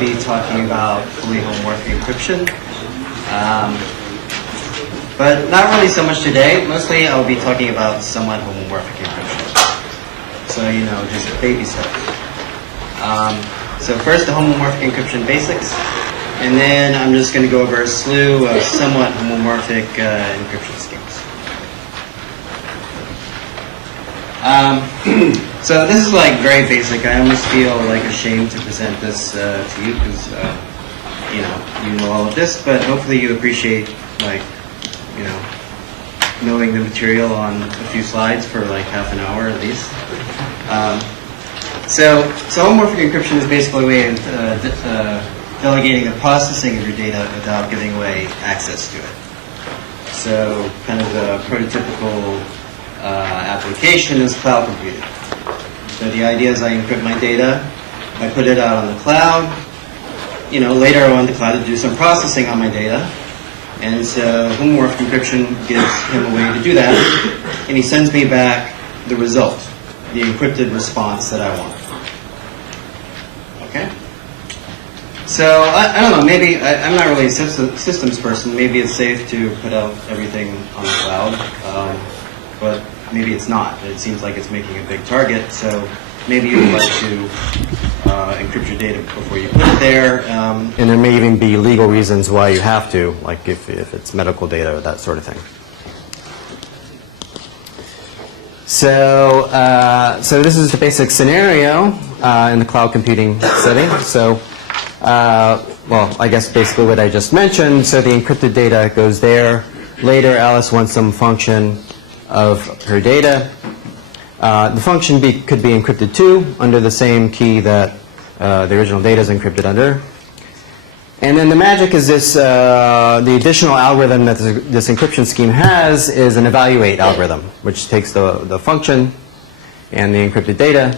be talking about fully homomorphic encryption. But not really so much today. Mostly I'll be talking about somewhat homomorphic encryption. So, you know, just baby steps. So first, the homomorphic encryption basics. And then I'm just going to go over a slew of somewhat homomorphic encryption schemes. So this is like very basic. I almost feel like ashamed to present this to you because you know all of this, but hopefully you appreciate knowing the material on a few slides for like half an hour at least. So homomorphic encryption is basically a way of delegating the processing of your data without giving away access to it. So kind of the prototypical application is cloud computing. So the idea is I encrypt my data, I put it out on the cloud. Later I want the cloud to do some processing on my data. And so homomorphic encryption gives him a way to do that, and he sends me back the result, the encrypted response that I want. Okay? So I don't know, maybe, I'm not really a systems person, maybe it's safe to put out everything on the cloud, but maybe it's not. It seems like it's making a big target, so maybe you would like to encrypt your data before you put it there. And there may even be legal reasons why you have to, like if it's medical data or that sort of thing. So, so this is the basic scenario in the cloud computing setting. So, well, I guess basically what I just mentioned. So the encrypted data goes there. Later, Alice wants some function of her data. The function could be encrypted too, under the same key that the original data is encrypted under. And then the magic is this, the additional algorithm that this encryption scheme has is an evaluate algorithm, which takes the function and the encrypted data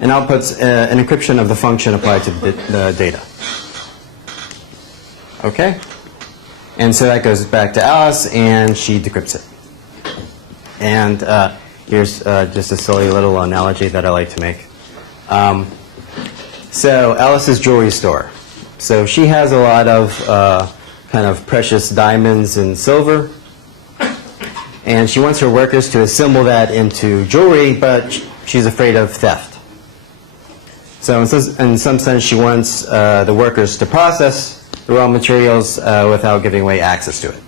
and outputs an encryption of the function applied to the data. Okay? And so that goes back to Alice, and she decrypts it. And here's just a silly little analogy that I like to make. So Alice's jewelry store. So she has a lot of kind of precious diamonds and silver. And she wants her workers to assemble that into jewelry, but she's afraid of theft. So in some sense, she wants the workers to process the raw materials without giving away access to it.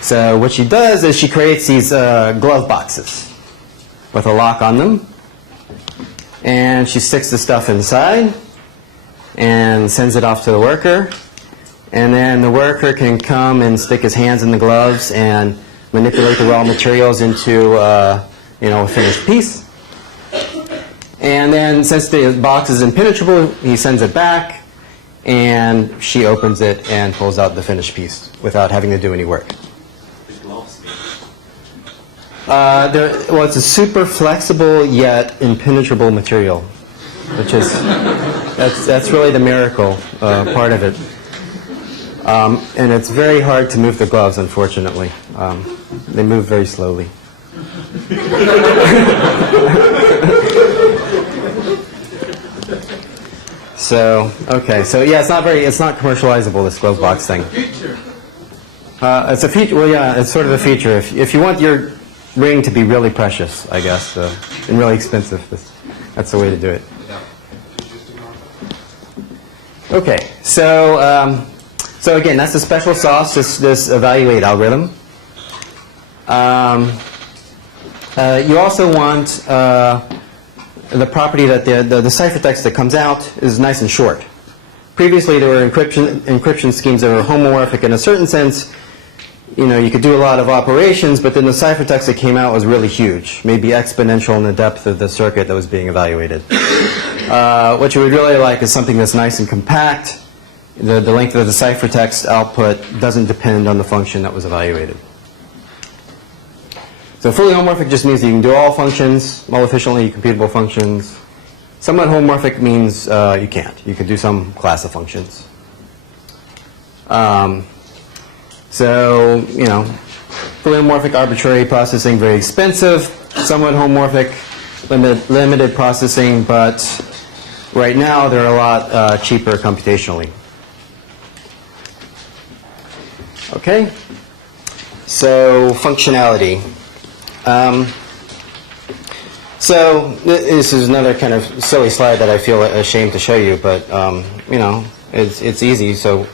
So what she does is she creates these glove boxes with a lock on them. And she sticks the stuff inside and sends it off to the worker. And then the worker can come and stick his hands in the gloves and manipulate the raw materials into a finished piece. And then since the box is impenetrable, he sends it back, and she opens it and pulls out the finished piece without having to do any work. Well, it's a super flexible yet impenetrable material, which is that's really the miracle part of it. And it's very hard to move the gloves, unfortunately. They move very slowly. So okay, so yeah, it's not commercializable, this glove box thing. It's a feature. Well, yeah, it's sort of a feature. If you want your ring to be really precious, I guess, and really expensive, that's the way to do it. Okay, so so again, that's the special sauce, this evaluate algorithm. You also want the property that the ciphertext that comes out is nice and short. Previously, there were encryption schemes that were homomorphic in a certain sense. You could do a lot of operations, but then the ciphertext that came out was really huge, maybe exponential in the depth of the circuit that was being evaluated. What you would really like is something that's nice and compact. The length of the ciphertext output doesn't depend on the function that was evaluated. So fully homomorphic just means you can do all functions, all efficiently computable functions. Somewhat homomorphic means you can't. You can do some class of functions. So, fully homomorphic arbitrary processing, very expensive. Somewhat homomorphic, limited processing, but Right now, they're a lot cheaper computationally. Okay, so functionality. So this is another kind of silly slide that I feel ashamed to show you, but you know, it's easy, so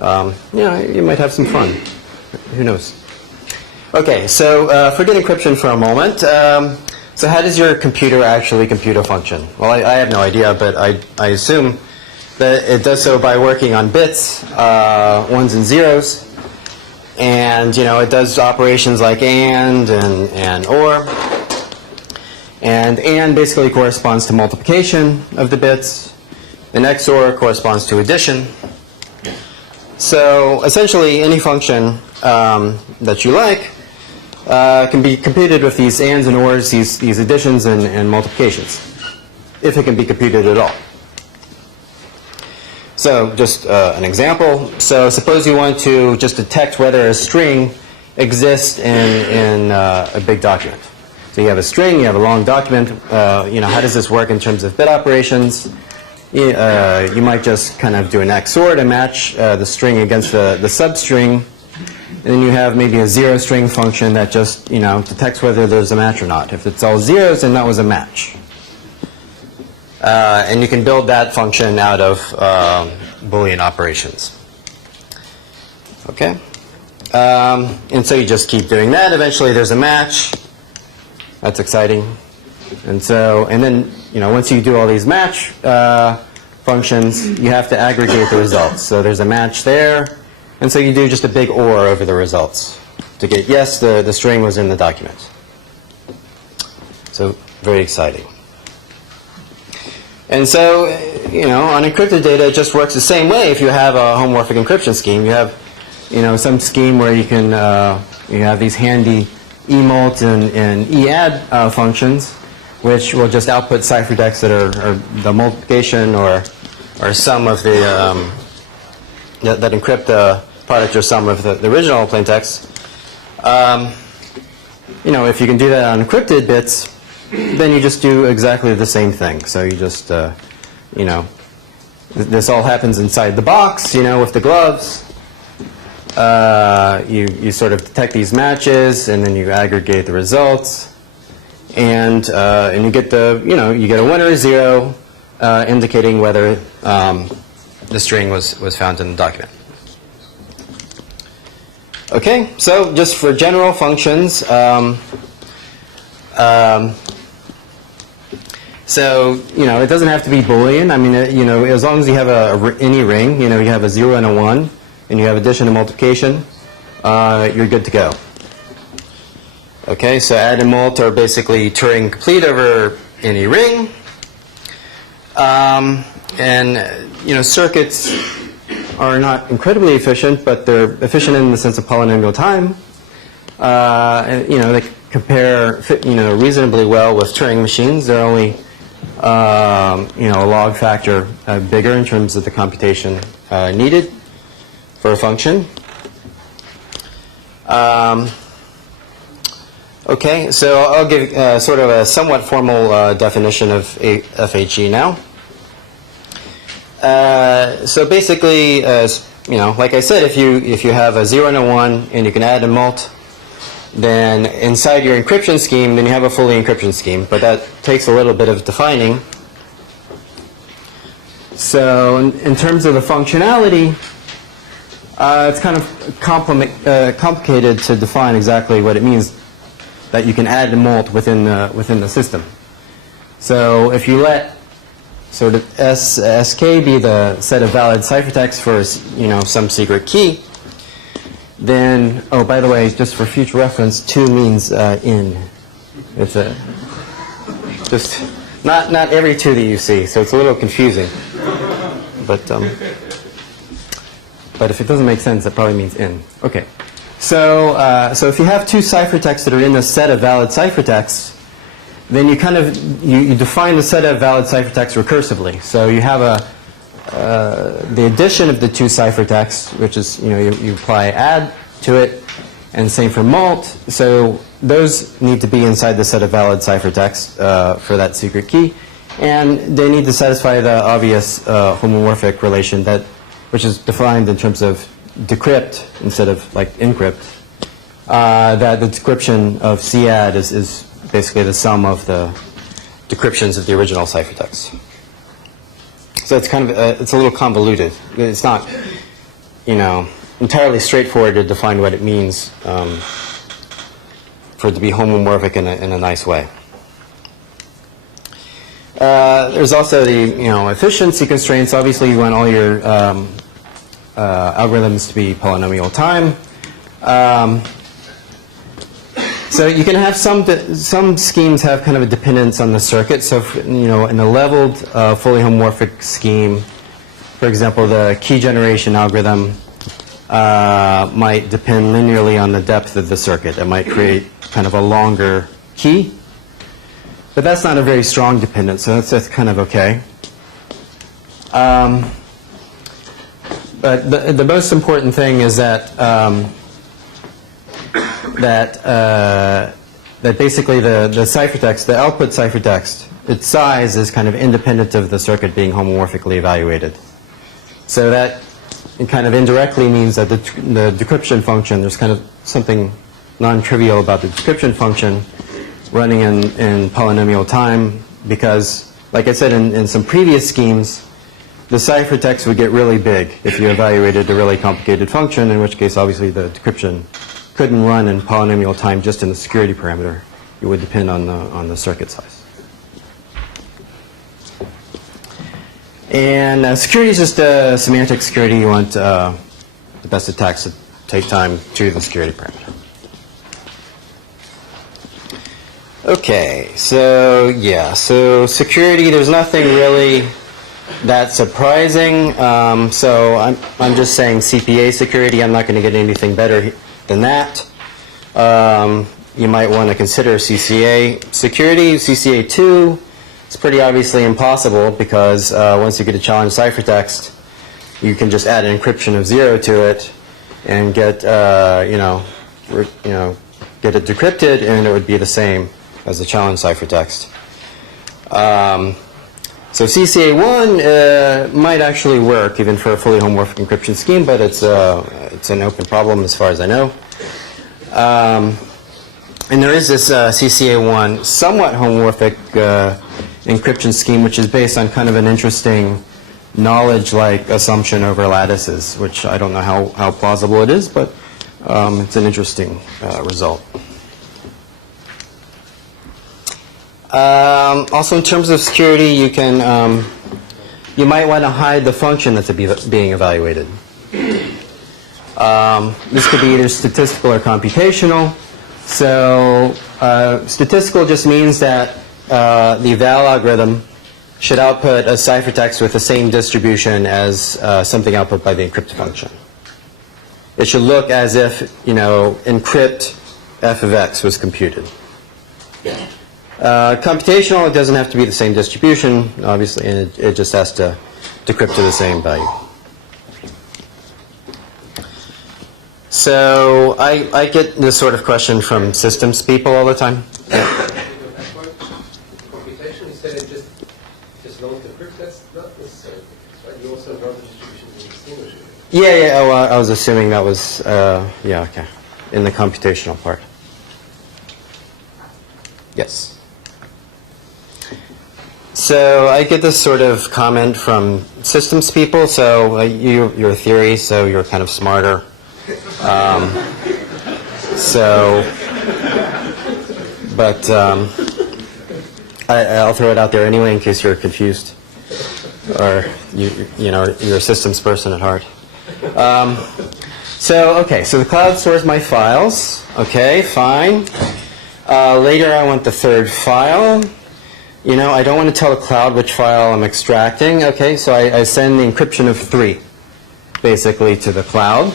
you know, you might have some fun. Who knows? Okay, so forget encryption for a moment. So how does your computer actually compute a function? Well, I have no idea, but I assume that it does so by working on bits, ones and zeros, and you know, it does operations like and or. And basically corresponds to multiplication of the bits. And XOR corresponds to addition. So essentially, any function that you like can be computed with these ands and ors, these additions and multiplications, if it can be computed at all. So just an example. So suppose you want to just detect whether a string exists in a big document. So you have a string, you have a long document. You know, how does this work in terms of bit operations? You might just kind of do an XOR to match the string against the substring. And then you have maybe a zero string function that just, you know, detects whether there's a match or not. If it's all zeros, then that was a match. And you can build that function out of Boolean operations. Okay? And so you just keep doing that. Eventually there's a match. That's exciting. And then, you know, once you do all these match functions, you have to aggregate the results. So there's a match there. And so you do just a big OR over the results to get, yes, the string was in the document. So very exciting. And so, you know, on encrypted data, it just works the same way. If you have a homomorphic encryption scheme, you have, you know, some scheme where you can, you have these handy emult and eadd functions, which will just output ciphertexts that are the multiplication or sum of the that encrypt the product or sum of the original plaintext. You know, if you can do that on encrypted bits, then you just do exactly the same thing. So you just you know, this all happens inside the box, you know, with the gloves. You sort of detect these matches, and then you aggregate the results, and you get you get a 1 or a 0, indicating whether the string was found in the document. Okay, so just for general functions, so you know, it doesn't have to be Boolean. I mean, you know, as long as you have any ring, you know, you have a 0 and a 1. And you have addition and multiplication, you're good to go. Okay, so add and mult are basically Turing complete over any ring. And you know, circuits are not incredibly efficient, but they're efficient in the sense of polynomial time. And you know, they compare reasonably well with Turing machines. They're only you know, a log factor bigger in terms of the computation needed for a function. Okay, so I'll give sort of a somewhat formal definition of FHE now. So basically, you know, like I said, if you have a 0 and a 1 and you can add and mult, then inside your encryption scheme, then you have a fully encryption scheme. But that takes a little bit of defining. So in terms of the functionality, it's kind of complicated to define exactly what it means that you can add and mult within the system. So if you let sort of SK be the set of valid ciphertexts for, you know, some secret key, then, oh, by the way, just for future reference, 2 means in. It's a just not every 2 that you see, so it's a little confusing. But if it doesn't make sense, that probably means in. Okay. So if you have 2 ciphertexts that are in a set of valid ciphertexts, then you kind of you define the set of valid ciphertexts recursively. So you have the addition of the 2 ciphertexts, which is, you know, you apply add to it, and same for mult. So those need to be inside the set of valid ciphertexts for that secret key. And they need to satisfy the obvious homomorphic relation which is defined in terms of decrypt instead of like encrypt. That the decryption of CAD is basically the sum of the decryptions of the original ciphertext. So it's kind of it's a little convoluted. It's not, entirely straightforward to define what it means for it to be homomorphic in a nice way. There's also the efficiency constraints. Obviously, you want all your algorithms to be polynomial time. So you can have some schemes have kind of a dependence on the circuit. So in a leveled fully homomorphic scheme, for example, the key generation algorithm might depend linearly on the depth of the circuit. It might create kind of a longer key. But that's not a very strong dependence, so that's kind of okay. But the most important thing is that that basically the ciphertext, the output ciphertext, its size is kind of independent of the circuit being homomorphically evaluated. So that it kind of indirectly means that the decryption function, there's kind of something non-trivial about the decryption function running in polynomial time, because, like I said in some previous schemes, the ciphertext would get really big if you evaluated a really complicated function, in which case obviously the decryption couldn't run in polynomial time just in the security parameter. It would depend on the circuit size. And security is just semantic security. You want the best attacks to take time to the security parameter. Okay, so yeah, so security, there's nothing really that surprising. So I'm just saying CPA security. I'm not going to get anything better than that. You might want to consider CCA security. CCA 2, it's pretty obviously impossible because once you get a challenge ciphertext, you can just add an encryption of 0 to it and get get it decrypted, and it would be the same as the challenge ciphertext. So CCA1 might actually work even for a fully homomorphic encryption scheme, but it's an open problem as far as I know. And there is this CCA1 somewhat homomorphic encryption scheme, which is based on kind of an interesting knowledge-like assumption over lattices, which I don't know how plausible it is, but it's an interesting result. Also, in terms of security, you might want to hide the function that's being evaluated. This could be either statistical or computational. So statistical just means that the eval algorithm should output a ciphertext with the same distribution as something output by the encrypt function. It should look as if, encrypt f of x was computed. Computational, it doesn't have to be the same distribution, obviously, and it just has to decrypt to the same value. So I get this sort of question from systems people all the time. Computation, you said it just don't decrypt. That's not necessary. Right? You also run the distribution to distinguish it. Yeah. Oh, I was assuming that was yeah, okay, in the computational part. Yes. So I get this sort of comment from systems people. So you're a theory, so you're kind of smarter. But I'll throw it out there anyway in case you're confused, or you're a systems person at heart. So the cloud stores my files. Okay, fine. Later, I want the third file. I don't want to tell the cloud which file I'm extracting. Okay, so I send the encryption of 3, basically, to the cloud.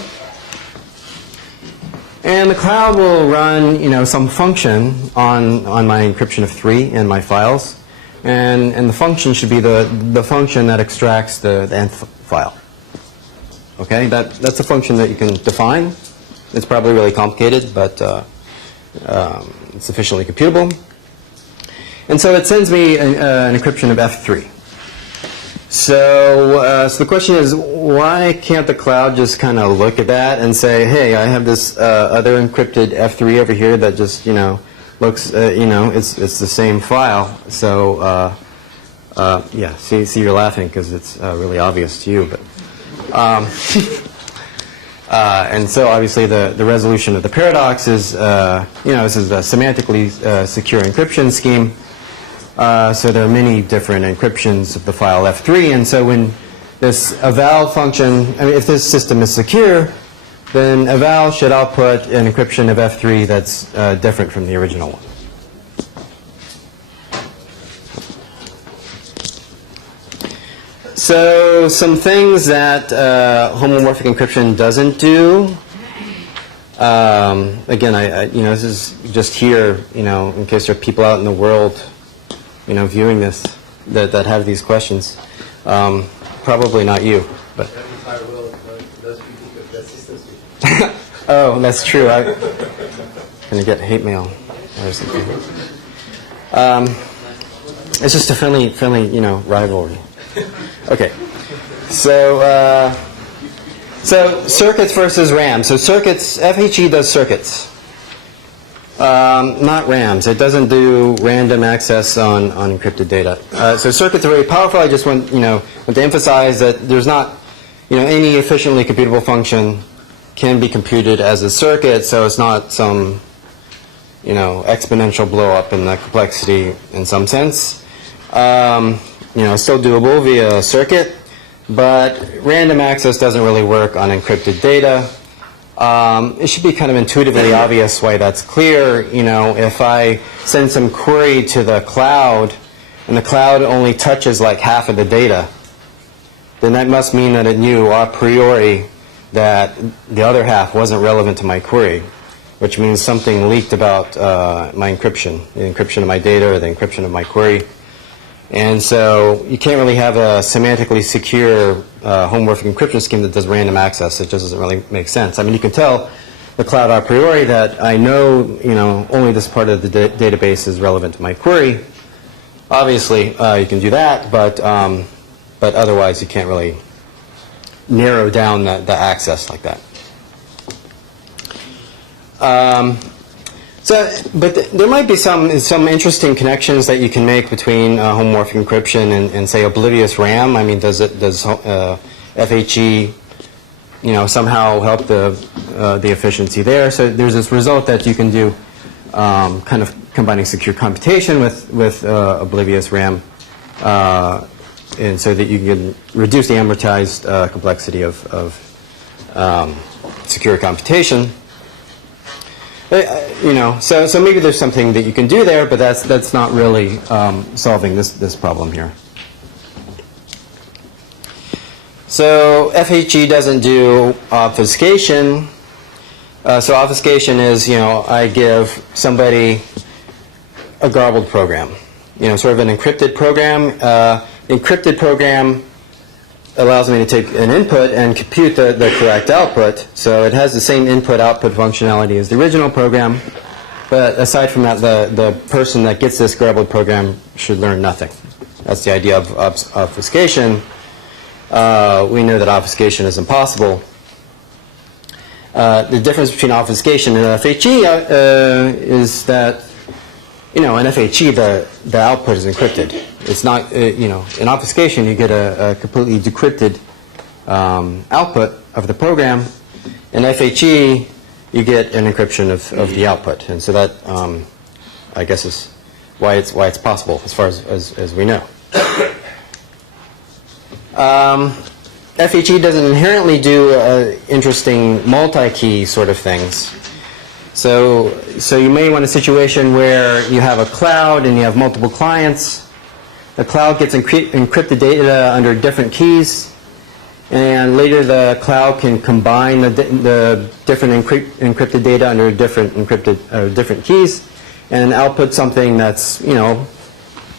And the cloud will run, some function on my encryption of 3 in my files. And the function should be the function that extracts the nth file. Okay, that's a function that you can define. It's probably really complicated, but it's sufficiently computable. And so it sends me an encryption of F3. So, so the question is, why can't the cloud just kind of look at that and say, hey, I have this other encrypted F3 over here that just, looks, it's the same file. So, yeah, see, you're laughing because it's really obvious to you. But, and so obviously the resolution of the paradox is, this is a semantically secure encryption scheme. So there are many different encryptions of the file F3, and so when this eval function, if this system is secure, then eval should output an encryption of F3 that's different from the original one. So some things that homomorphic encryption doesn't do. Again, this is just here, in case there are people out in the world viewing this that have these questions. Probably not you, but. The entire world does think of that systems. Oh, that's true. I'm gonna get hate mail or something. It's just a friendly, rivalry. Okay, so circuits versus RAM. So circuits, FHE does circuits. Not RAMs. It doesn't do random access on encrypted data. So circuits are very powerful. I just want to emphasize that there's not any efficiently computable function can be computed as a circuit. So it's not some exponential blow up in the complexity in some sense. It's still doable via a circuit, but random access doesn't really work on encrypted data. It should be kind of intuitively obvious why that's clear. If I send some query to the cloud and the cloud only touches like half of the data, then that must mean that it knew a priori that the other half wasn't relevant to my query, which means something leaked about my encryption, the encryption of my data or the encryption of my query. And so you can't really have a semantically secure homomorphic encryption scheme that does random access. It just doesn't really make sense. I mean, you can tell the cloud a priori that I know, only this part of the database is relevant to my query. Obviously, you can do that, but otherwise you can't really narrow down the access like that. But there might be some interesting connections that you can make between homomorphic encryption and say oblivious RAM. I mean, does FHE somehow help the efficiency there? So there's this result that you can do kind of combining secure computation with oblivious RAM, and so that you can reduce the amortized complexity of secure computation. So maybe there's something that you can do there, but that's not really solving this problem here. So FHE doesn't do obfuscation. So obfuscation is, I give somebody a garbled program, sort of an encrypted program. Encrypted program allows me to take an input and compute the correct output. So it has the same input-output functionality as the original program. But aside from that, the person that gets this garbled program should learn nothing. That's the idea of obfuscation. We know that obfuscation is impossible. The difference between obfuscation and FHE is that, in FHE, the output is encrypted. It's not, in obfuscation, you get a completely decrypted output of the program. In FHE, you get an encryption of the output. And so that, I guess, is why it's possible as far as we know. FHE doesn't inherently do interesting multi-key sort of things. So you may want a situation where you have a cloud and you have multiple clients. The cloud gets encrypted data under different keys, and later the cloud can combine the different encrypted data under different keys, and output something that's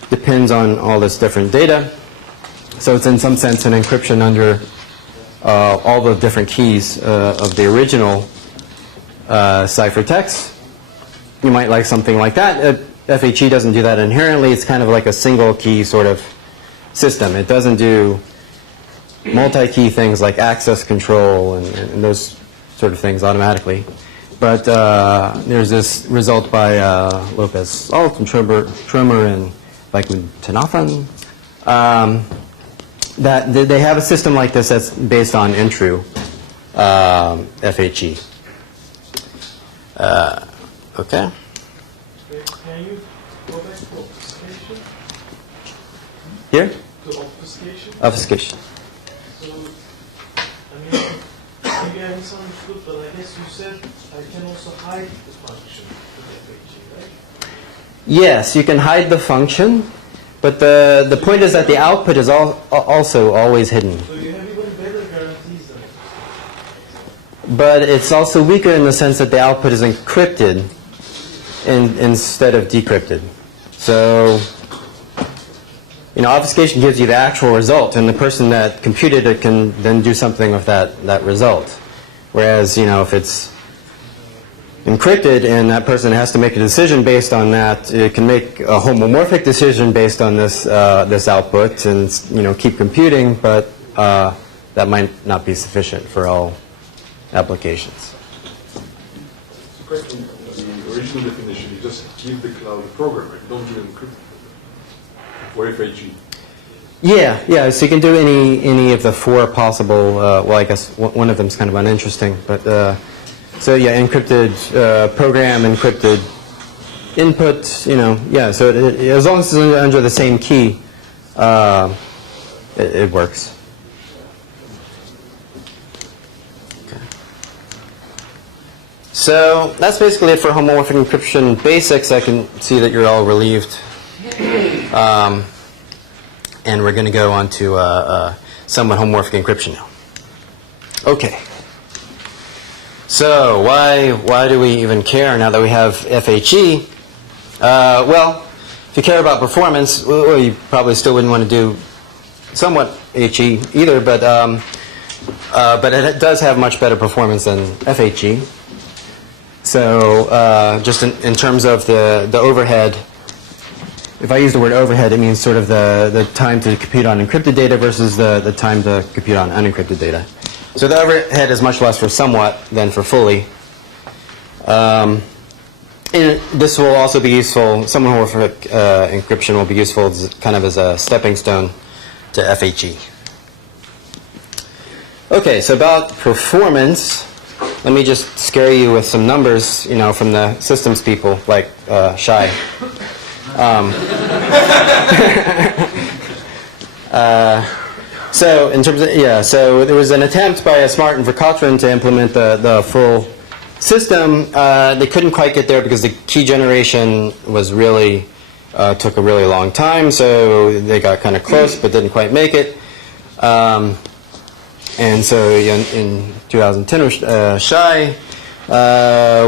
depends on all this different data. So it's in some sense an encryption under all the different keys of the original ciphertext. You might like something like that. FHE doesn't do that inherently. It's kind of like a single key sort of system. It doesn't do multi-key things like access control and those sort of things automatically. But there's this result by Lopez Salt and Trummer and Vaikunthanathan that they have a system like this that's based on in-true FHE. Okay. Can you go back to obfuscation? Here? To obfuscation? Obfuscation. So, I mean, maybe I misunderstood, but I guess you said I can also hide the function with FHE, right? Yes, you can hide the function, but the point is that the output is also always hidden. So you have even better guarantees than But it's also weaker in the sense that the output is encrypted instead of decrypted. So, obfuscation gives you the actual result, and the person that computed it can then do something with that result. Whereas, if it's encrypted and that person has to make a decision based on that, it can make a homomorphic decision based on this output and keep computing, but that might not be sufficient for all applications. Question, the original definition, you just give the cloud a program, right? Don't give encryption for FHE. Yeah, so you can do any of the four possible, well, I guess one of them is kind of uninteresting, but so yeah, encrypted program, encrypted input, so as long as it's under the same key, it works. Okay. So that's basically it for homomorphic encryption basics. I can see that you're all relieved. And we're going to go on to somewhat homomorphic encryption now. Okay. So why do we even care now that we have FHE? Well, if you care about performance, well, you probably still wouldn't want to do somewhat HE either, but it does have much better performance than FHE. So just in terms of the overhead, if I use the word overhead, it means sort of the time to compute on encrypted data versus the time to compute on unencrypted data. So the overhead is much less for somewhat than for fully. And this will also be useful, some homomorphic encryption will be useful as, kind of as a stepping stone to FHE. Okay, so about performance, let me just scare you with some numbers, from the systems people like Shai. So in terms of, so there was an attempt by Smart and Verkotran to implement the full system. They couldn't quite get there because the key generation was really, took a really long time, so they got kind of close but didn't quite make it. And so in 2010 with Shai,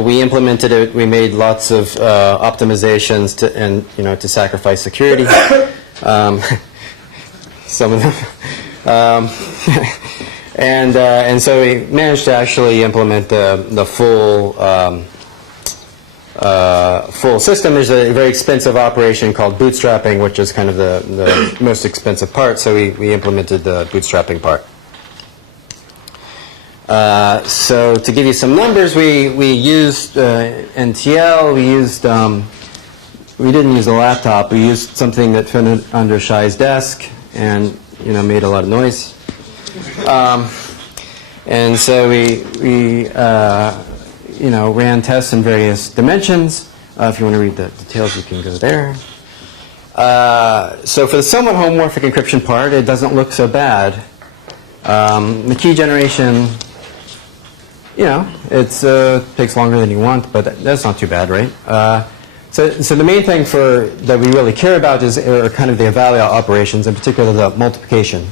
we implemented it. We made lots of optimizations to sacrifice security. Some of them, and so we managed to actually implement the full full system. There's a very expensive operation called bootstrapping, which is kind of the most expensive part. So we implemented the bootstrapping part. So to give you some numbers, we used NTL. We didn't use a laptop. We used something that fit under Shai's desk and made a lot of noise. And so we ran tests in various dimensions. If you want to read the details, you can go there. So for the somewhat homomorphic encryption part, it doesn't look so bad. The key generation, it takes longer than you want, but that's not too bad, right? So the main thing that we really care about are kind of the evaluate operations, in particular the multiplication.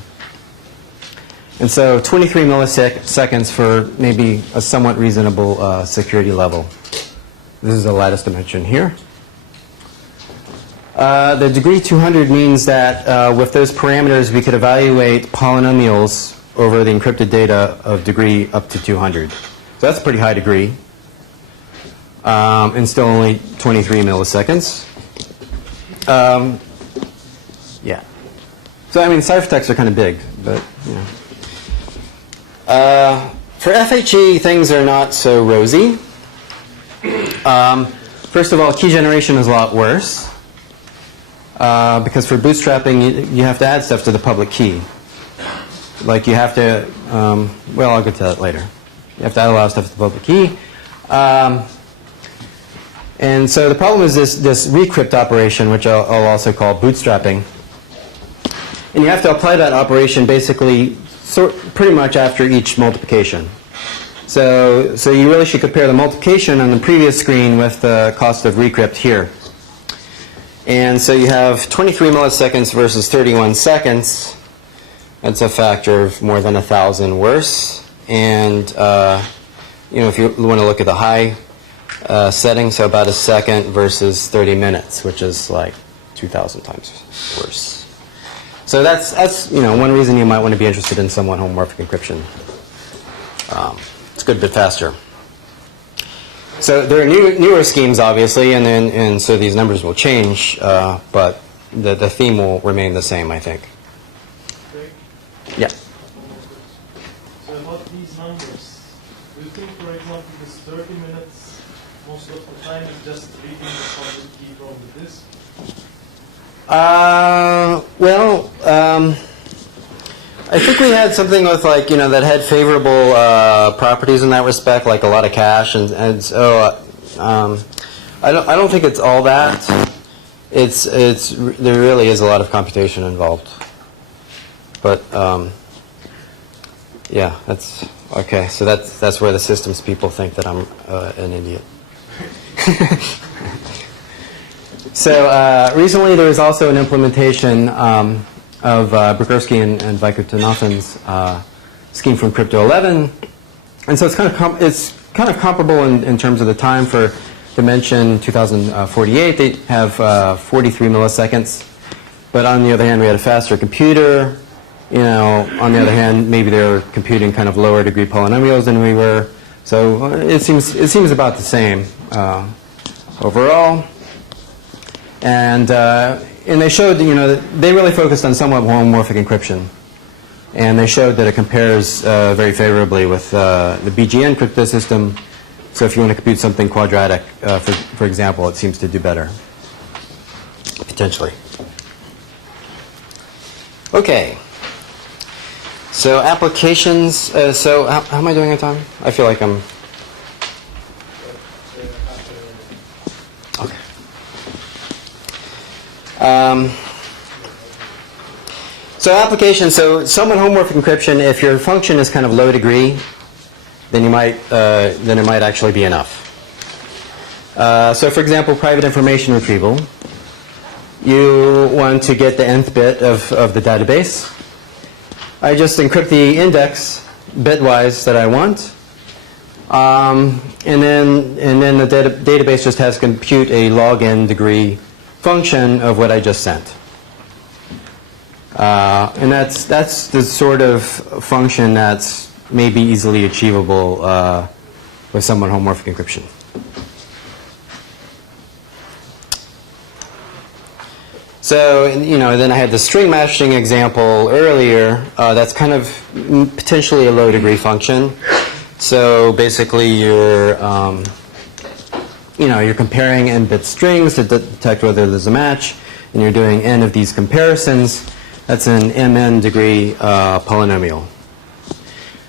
And so 23 milliseconds for maybe a somewhat reasonable security level. This is a lattice dimension here. The degree 200 means that with those parameters we could evaluate polynomials over the encrypted data of degree up to 200. So that's a pretty high degree. And still only 23 milliseconds. Yeah. So, I mean, ciphertexts are kind of big, but, you know. For FHE, things are not so rosy. First of all, key generation is a lot worse. Because for bootstrapping, you have to add stuff to the public key. Like you have to, well, I'll get to that later. You have to add a lot of stuff to the public key. And so the problem is this recrypt operation, which I'll also call bootstrapping. And you have to apply that operation basically pretty much after each multiplication. So you really should compare the multiplication on the previous screen with the cost of recrypt here. And so you have 23 milliseconds versus 31 seconds. That's a factor of more than 1,000 worse. And you know, if you want to look at the high setting, so about a second versus 30 minutes, which is like 2,000 times worse. So that's you know, one reason you might want to be interested in somewhat homomorphic encryption. It's a good bit faster. So there are newer schemes, obviously, and so these numbers will change, but the theme will remain the same, I think. Okay. Yeah. So about these numbers, do you think, for example, this 30 minutes most of the time is just reading the public key from the disk? Well, I think we had something with like, you know, that had favorable properties in that respect, like a lot of cache, and so I don't think it's all that. There really is a lot of computation involved, but yeah, that's okay. So that's where the systems people think that I'm an idiot. So recently there was also an implementation of Bursky and Vykutanathan's scheme from Crypto 11, and so it's kind of comparable in terms of the time. For dimension 2048, they have 43 milliseconds, but on the other hand, we had a faster computer. You know, on the other hand, maybe they were computing kind of lower degree polynomials than we were. So it seems about the same overall. And they showed, you know, that they really focused on somewhat homomorphic encryption. And they showed that it compares very favorably with the BGN crypto system. So if you want to compute something quadratic, for example, it seems to do better, potentially. Okay. So applications. So how am I doing on time? I feel like I'm... Okay. So application, so somewhat homomorphic encryption, if your function is kind of low degree, then it might actually be enough. So for example, private information retrieval, you want to get the nth bit of the database. I just encrypt the index bitwise that I want, and then the database just has to compute a log n degree function of what I just sent. And that's the sort of function that's maybe easily achievable with somewhat homomorphic encryption. So, you know, then I had the string matching example earlier. That's kind of potentially a low degree function. So basically you're comparing n-bit strings to detect whether there's a match, and you're doing n of these comparisons. That's an mn degree polynomial.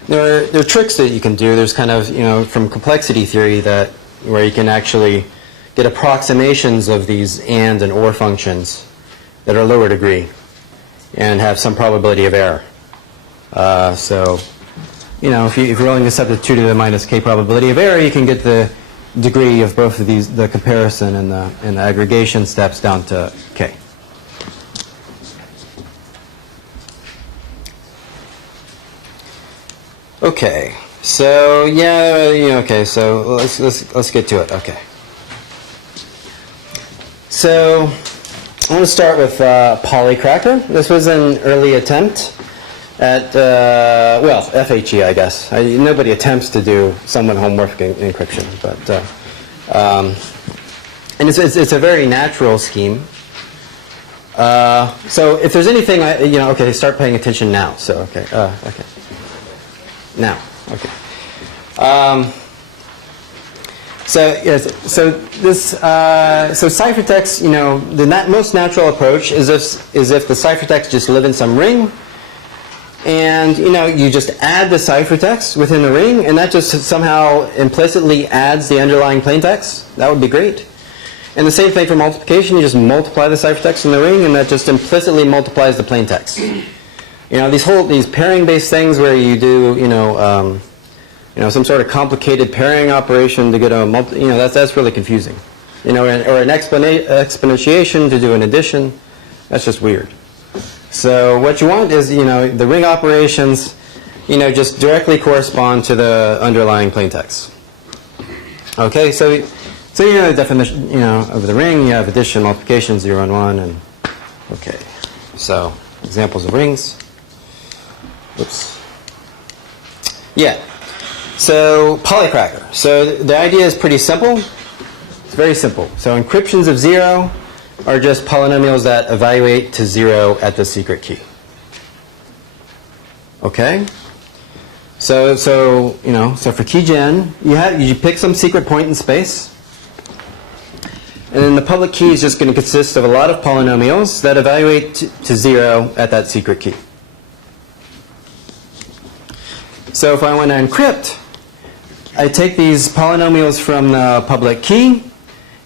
There are tricks that you can do. There's kind of, you know, from complexity theory where you can actually get approximations of these and or functions that are lower degree and have some probability of error. So, you know, if you're willing to substitute to the minus k probability of error, you can get the degree of both of these, the comparison and the aggregation steps, down to k. Okay, so okay, so let's get to it. Okay, so I want to start with Pollycracker. This was an early attempt at FHE, I guess. Nobody attempts to do somewhat homomorphic encryption, but and it's a very natural scheme. So if there's anything, okay, start paying attention now. So, okay. Now, okay. So ciphertext, the most natural approach is if the ciphertext just live in some ring, and you just add the ciphertext within the ring, and that just somehow implicitly adds the underlying plaintext. That would be great. And the same thing for multiplication. You just multiply the ciphertext in the ring, and that just implicitly multiplies the plaintext. These pairing-based things where you do some sort of complicated pairing operation to get a that's really confusing. Or an exponentiation to do an addition. That's just weird. So what you want is the ring operations just directly correspond to the underlying plaintext. Okay, so the definition of the ring, you have addition, multiplication, 0 and 1, and okay. So examples of rings. Oops. Yeah. So Pollycracker. So the idea is pretty simple. It's very simple. So encryptions of 0 are just polynomials that evaluate to 0 at the secret key. Okay. So for keygen, you pick some secret point in space, and then the public key is just going to consist of a lot of polynomials that evaluate to 0 at that secret key. So if I want to encrypt, I take these polynomials from the public key,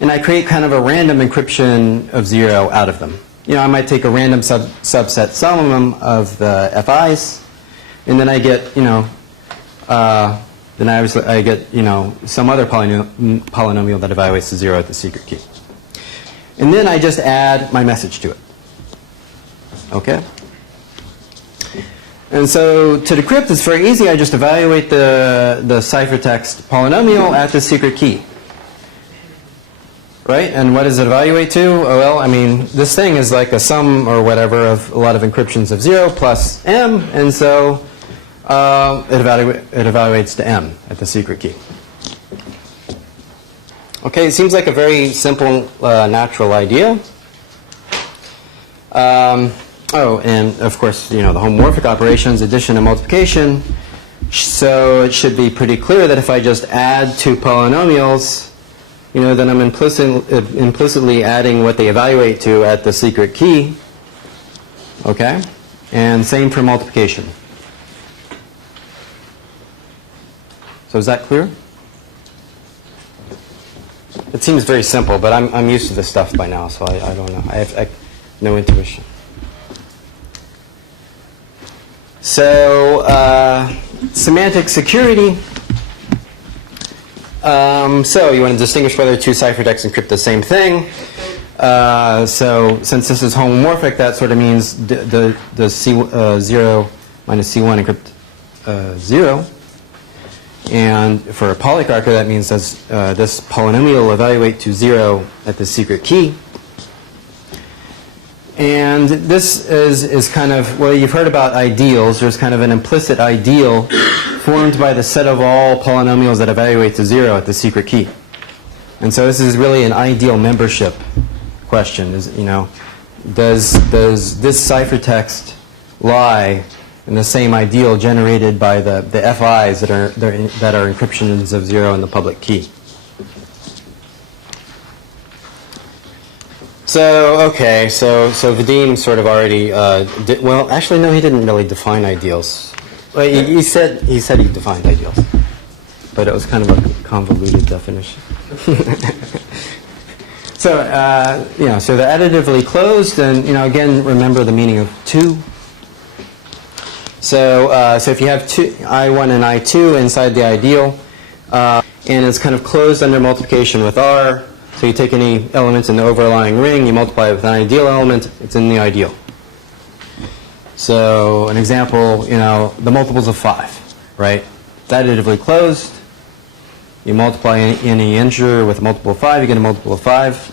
and I create kind of a random encryption of 0 out of them. I might take a random subset summum of the FIs, and then I get, I get some other polynomial that evaluates to 0 at the secret key. And then I just add my message to it. Okay? And so to decrypt, it's very easy. I just evaluate the ciphertext polynomial at the secret key. Right? And what does it evaluate to? Oh, well, this thing is like a sum or whatever of a lot of encryptions of 0 plus m, and so it evaluates to m at the secret key. Okay, it seems like a very simple, natural idea. And of course, the homomorphic operations, addition and multiplication. So it should be pretty clear that if I just add two polynomials, then I'm implicitly adding what they evaluate to at the secret key. Okay? And same for multiplication. So is that clear? It seems very simple, but I'm used to this stuff by now, so I don't know. I have no intuition. So semantic security. So you want to distinguish whether two ciphertexts encrypt the same thing. So since this is homomorphic, that sort of means the C0 minus C1 encrypt 0. And for a Pollycracker, that means this polynomial will evaluate to 0 at the secret key. And this is kind of, well, you've heard about ideals. There's kind of an implicit ideal formed by the set of all polynomials that evaluate to 0 at the secret key. And so this is really an ideal membership question. Does this ciphertext lie in the same ideal generated by the FIs that are encryptions of 0 in the public key? So, okay, so Vadim sort of already, well, actually, no, he didn't really define ideals. Well, he said he defined ideals, but it was kind of a convoluted definition. So, so they're additively closed, and, again, remember the meaning of 2. So if you have I1 and I2 inside the ideal, and it's kind of closed under multiplication with R, so you take any elements in the overlying ring, you multiply it with an ideal element, it's in the ideal. So an example, the multiples of 5, right? It's additively closed. You multiply any integer with a multiple of 5, you get a multiple of 5.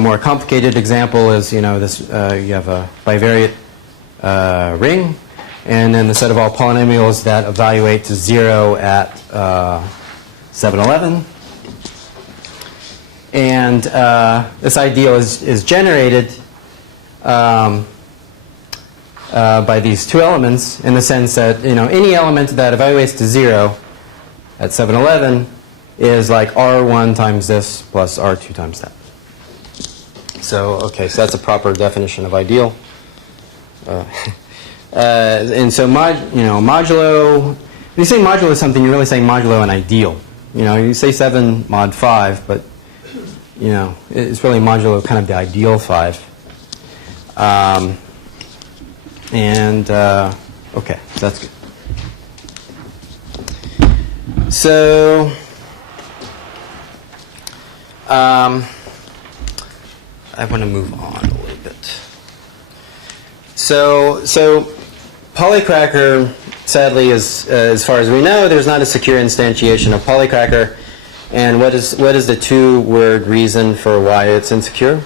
More complicated example is, this you have a bivariate ring, and then the set of all polynomials that evaluate to 0 at 711. And this ideal is generated by these two elements in the sense that, any element that evaluates to 0 at 711 is like R1 times this plus R2 times that. So, okay, so that's a proper definition of ideal. And so, modulo, when you say modulo something, you're really saying modulo an ideal. You say 7 mod 5, but, it's really modulo kind of the ideal 5. Okay, that's good. So, I want to move on a little bit. So Pollycracker, sadly, as far as we know, there's not a secure instantiation of Pollycracker. And what is the two-word reason for why it's insecure?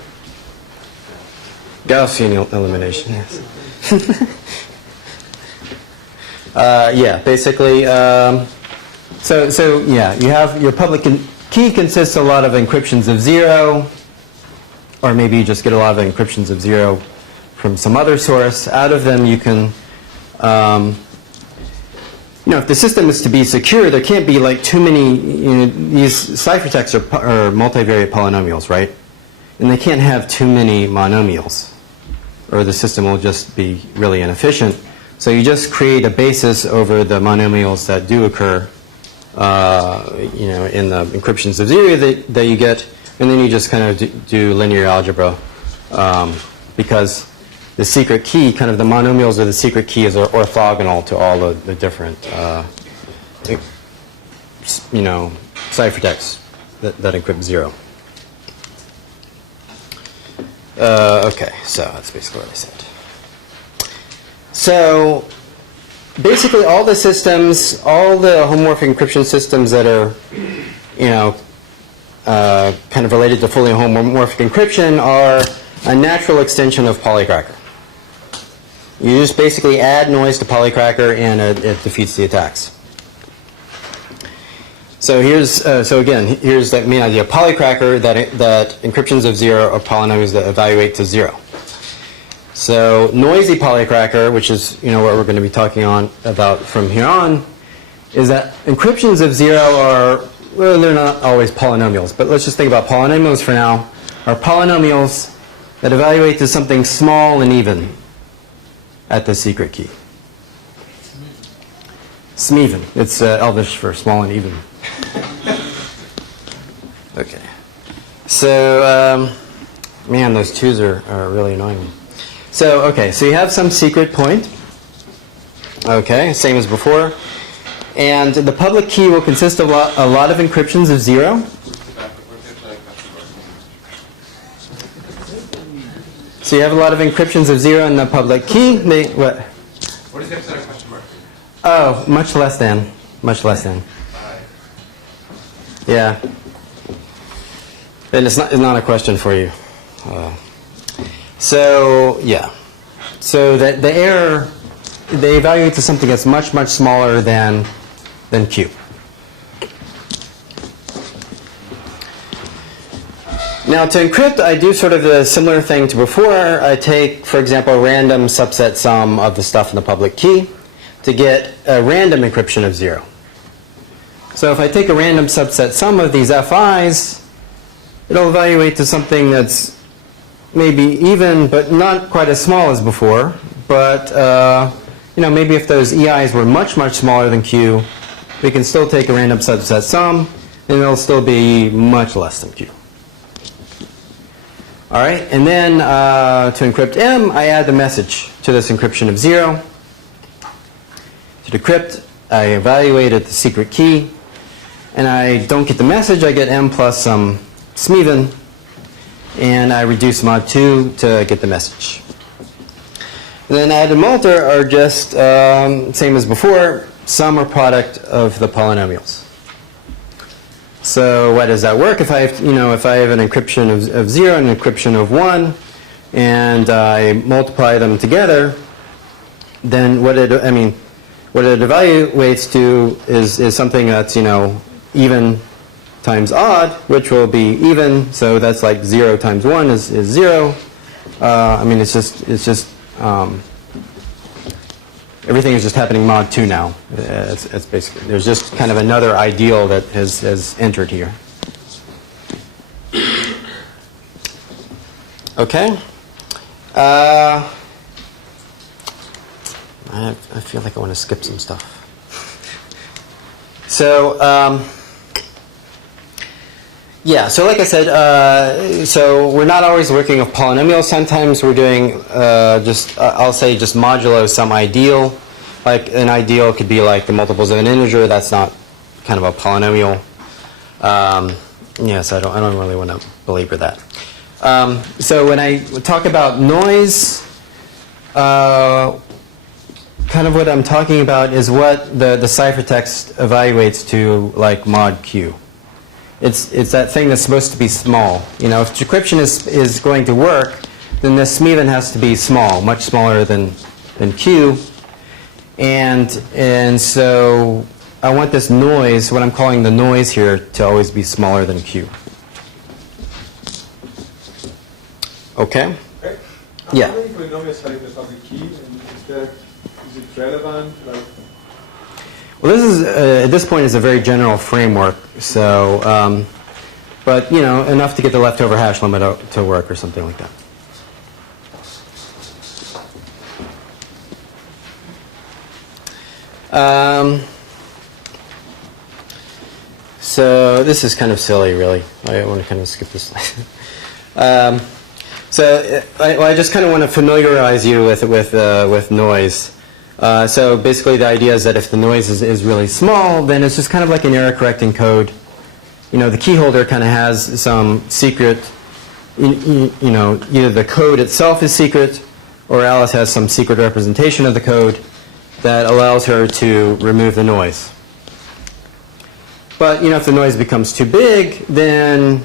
Gaussian elimination. Yes. Yeah, basically. So yeah, you have your public key consists a lot of encryptions of 0, or maybe you just get a lot of encryptions of 0 from some other source. Out of them, you can, if the system is to be secure, there can't be like too many. These ciphertexts are multivariate polynomials, right? And they can't have too many monomials, or the system will just be really inefficient. So you just create a basis over the monomials that do occur, in the encryptions of 0 that you get, and then you just kind of do linear algebra, because the secret key, kind of the monomials of the secret key, is orthogonal to all of the different, ciphertexts that encrypt 0. Okay, so that's basically what I said. So basically all the systems, all the homomorphic encryption systems that are, kind of related to fully homomorphic encryption are a natural extension of Pollycracker. You just basically add noise to Pollycracker and it defeats the attacks. So here's that main idea. Pollycracker, that encryptions of 0 are polynomials that evaluate to 0. So noisy Pollycracker, which is what we're going to be talking about from here on, is that encryptions of 0 are, well, they're not always polynomials, but let's just think about polynomials for now, are polynomials that evaluate to something small and even at the secret key. Smeven. It's Elvish for small and even. Okay. So, man, those 2s are really annoying me. So, okay, so you have some secret point. Okay, same as before. And the public key will consist of a lot of encryptions of 0. So you have a lot of encryptions of 0 in the public key. What? What is the opposite of question mark? Oh, much less than. Much less than. Yeah. And it's not a question for you. So yeah. So that the error, they evaluate to something that's much, much smaller than Q. Now to encrypt, I do sort of a similar thing to before. I take, for example, a random subset sum of the stuff in the public key to get a random encryption of 0. So if I take a random subset sum of these FIs, it'll evaluate to something that's maybe even, but not quite as small as before. But maybe if those EIs were much, much smaller than Q, we can still take a random subset sum, and it'll still be much less than Q. All right, and then to encrypt M, I add the message to this encryption of 0. To decrypt, I evaluate at the secret key, and I don't get the message. I get M plus some Smeven, and I reduce mod 2 to get the message. And then add and multer are just same as before, sum or product of the polynomials. So what does that work? If I have, if I have an encryption of 0 and an encryption of 1, and I multiply them together, then what it evaluates to is something that's even times odd, which will be even. So that's like 0 times 1 is 0. I mean, it's just everything is just happening mod 2 now. It's basically, there's just kind of another ideal that has entered here. Okay. I feel like I want to skip some stuff. So, yeah, so like I said, so we're not always working with polynomials. Sometimes we're doing I'll say just modulo some ideal. Like an ideal could be like the multiples of an integer. That's not kind of a polynomial. Yes, I don't really want to belabor that. So when I talk about noise, kind of what I'm talking about is what the ciphertext evaluates to, like mod Q. It's that thing that's supposed to be small. You know, if decryption is going to work, then this even has to be small, much smaller than Q. And so I want this noise, what I'm calling the noise here, to always be smaller than Q. Okay? Yeah. How many polynomials are in the public key, and is it relevant? Like, well, this is at this point is a very general framework. So, but you know, enough to get the leftover hash limit to work or something like that. So this is kind of silly, really. I want to kind of skip this slide. So I just kind of want to familiarize you with noise. So basically the idea is that if the noise is really small, then it's just kind of like an error correcting code. You know, the key holder kind of has some secret, you know, either the code itself is secret or Alice has some secret representation of the code that allows her to remove the noise. But, you know, if the noise becomes too big, then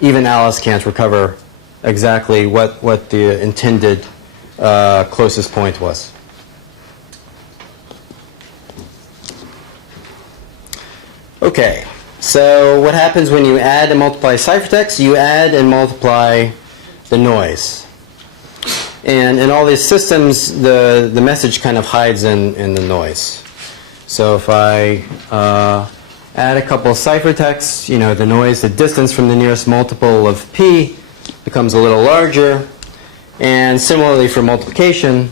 even Alice can't recover exactly what the intended closest point was. Okay, so what happens when you add and multiply ciphertext? You add and multiply the noise. And in all these systems, the message kind of hides in the noise. So if I add a couple of ciphertexts, you know, the noise, the distance from the nearest multiple of p becomes a little larger. And similarly for multiplication,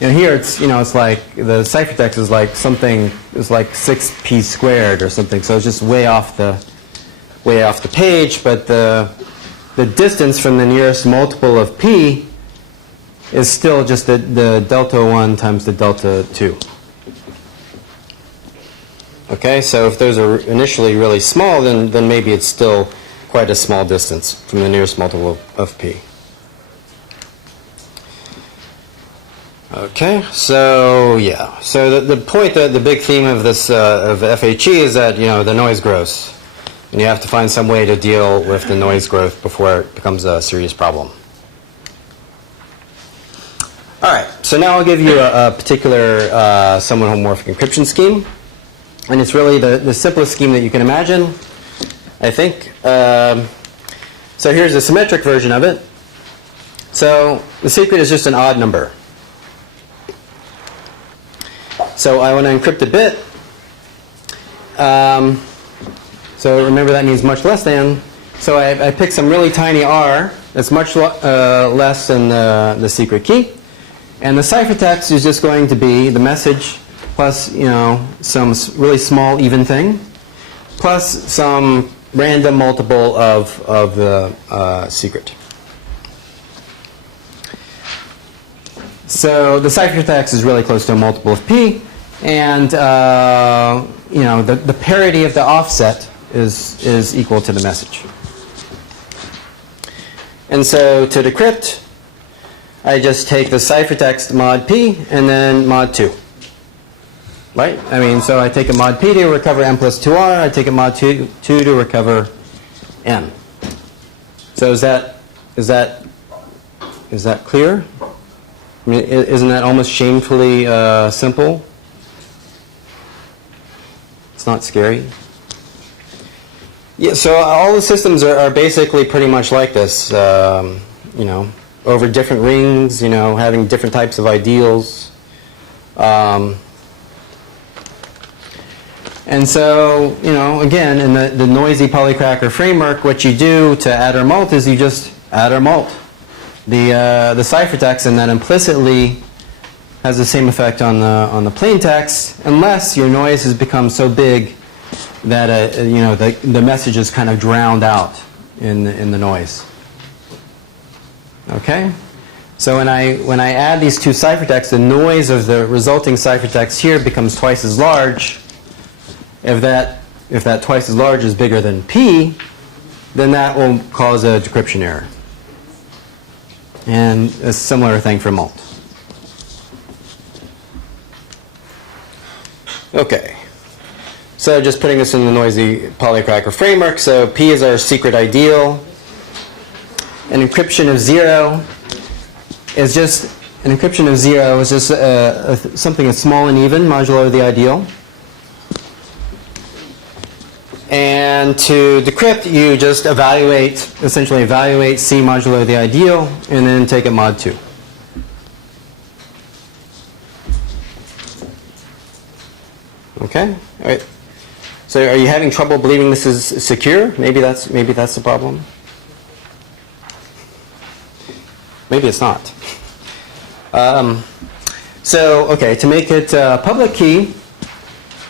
you know, here it's, you know, it's like the ciphertext is like something is like 6p squared or something. So it's just way off the page, but the distance from the nearest multiple of p is still just the delta 1 times the delta 2. Okay, so if those are initially really small, then maybe it's still quite a small distance from the nearest multiple of p. Okay, so yeah, so the point, the big theme of this of FHE is that, you know, the noise grows, and you have to find some way to deal with the noise growth before it becomes a serious problem. All right, so now I'll give you a particular somewhat homomorphic encryption scheme, and it's really the simplest scheme that you can imagine, I think. So here's a symmetric version of it. So the secret is just an odd number. So I want to encrypt a bit. So remember that means much less than. So I pick some really tiny r that's much less than the secret key. And the ciphertext is just going to be the message plus, you know, some really small even thing plus some random multiple of the secret. So the ciphertext is really close to a multiple of p, and you know, the parity of the offset is equal to the message. And so to decrypt, I just take the ciphertext mod p and then mod 2. Right? I mean, so I take a mod p to recover m plus 2r. I take a mod 2 to recover m. So is that clear? I mean, isn't that almost shamefully simple? It's not scary. Yeah, so all the systems are basically pretty much like this, you know, over different rings, you know, having different types of ideals. And so, you know, again, in the noisy Pollycracker framework, what you do to add or mult is you just add or mult the ciphertext, and that implicitly has the same effect on the plain text, unless your noise has become so big that you know, the message is kind of drowned out in the noise. Okay, so when I add these two ciphertexts, the noise of the resulting ciphertext here becomes twice as large. If that twice as large is bigger than p, then that will cause a decryption error. And a similar thing for mult. Okay. So just putting this in the noisy Pollycracker framework. So P is our secret ideal. An encryption of 0 is just something that's small and even, modulo the ideal. And to decrypt, you just essentially evaluate C modulo the ideal, and then take it mod 2. Okay? All right. So are you having trouble believing this is secure? Maybe that's the problem. Maybe it's not. So, okay, to make it public key,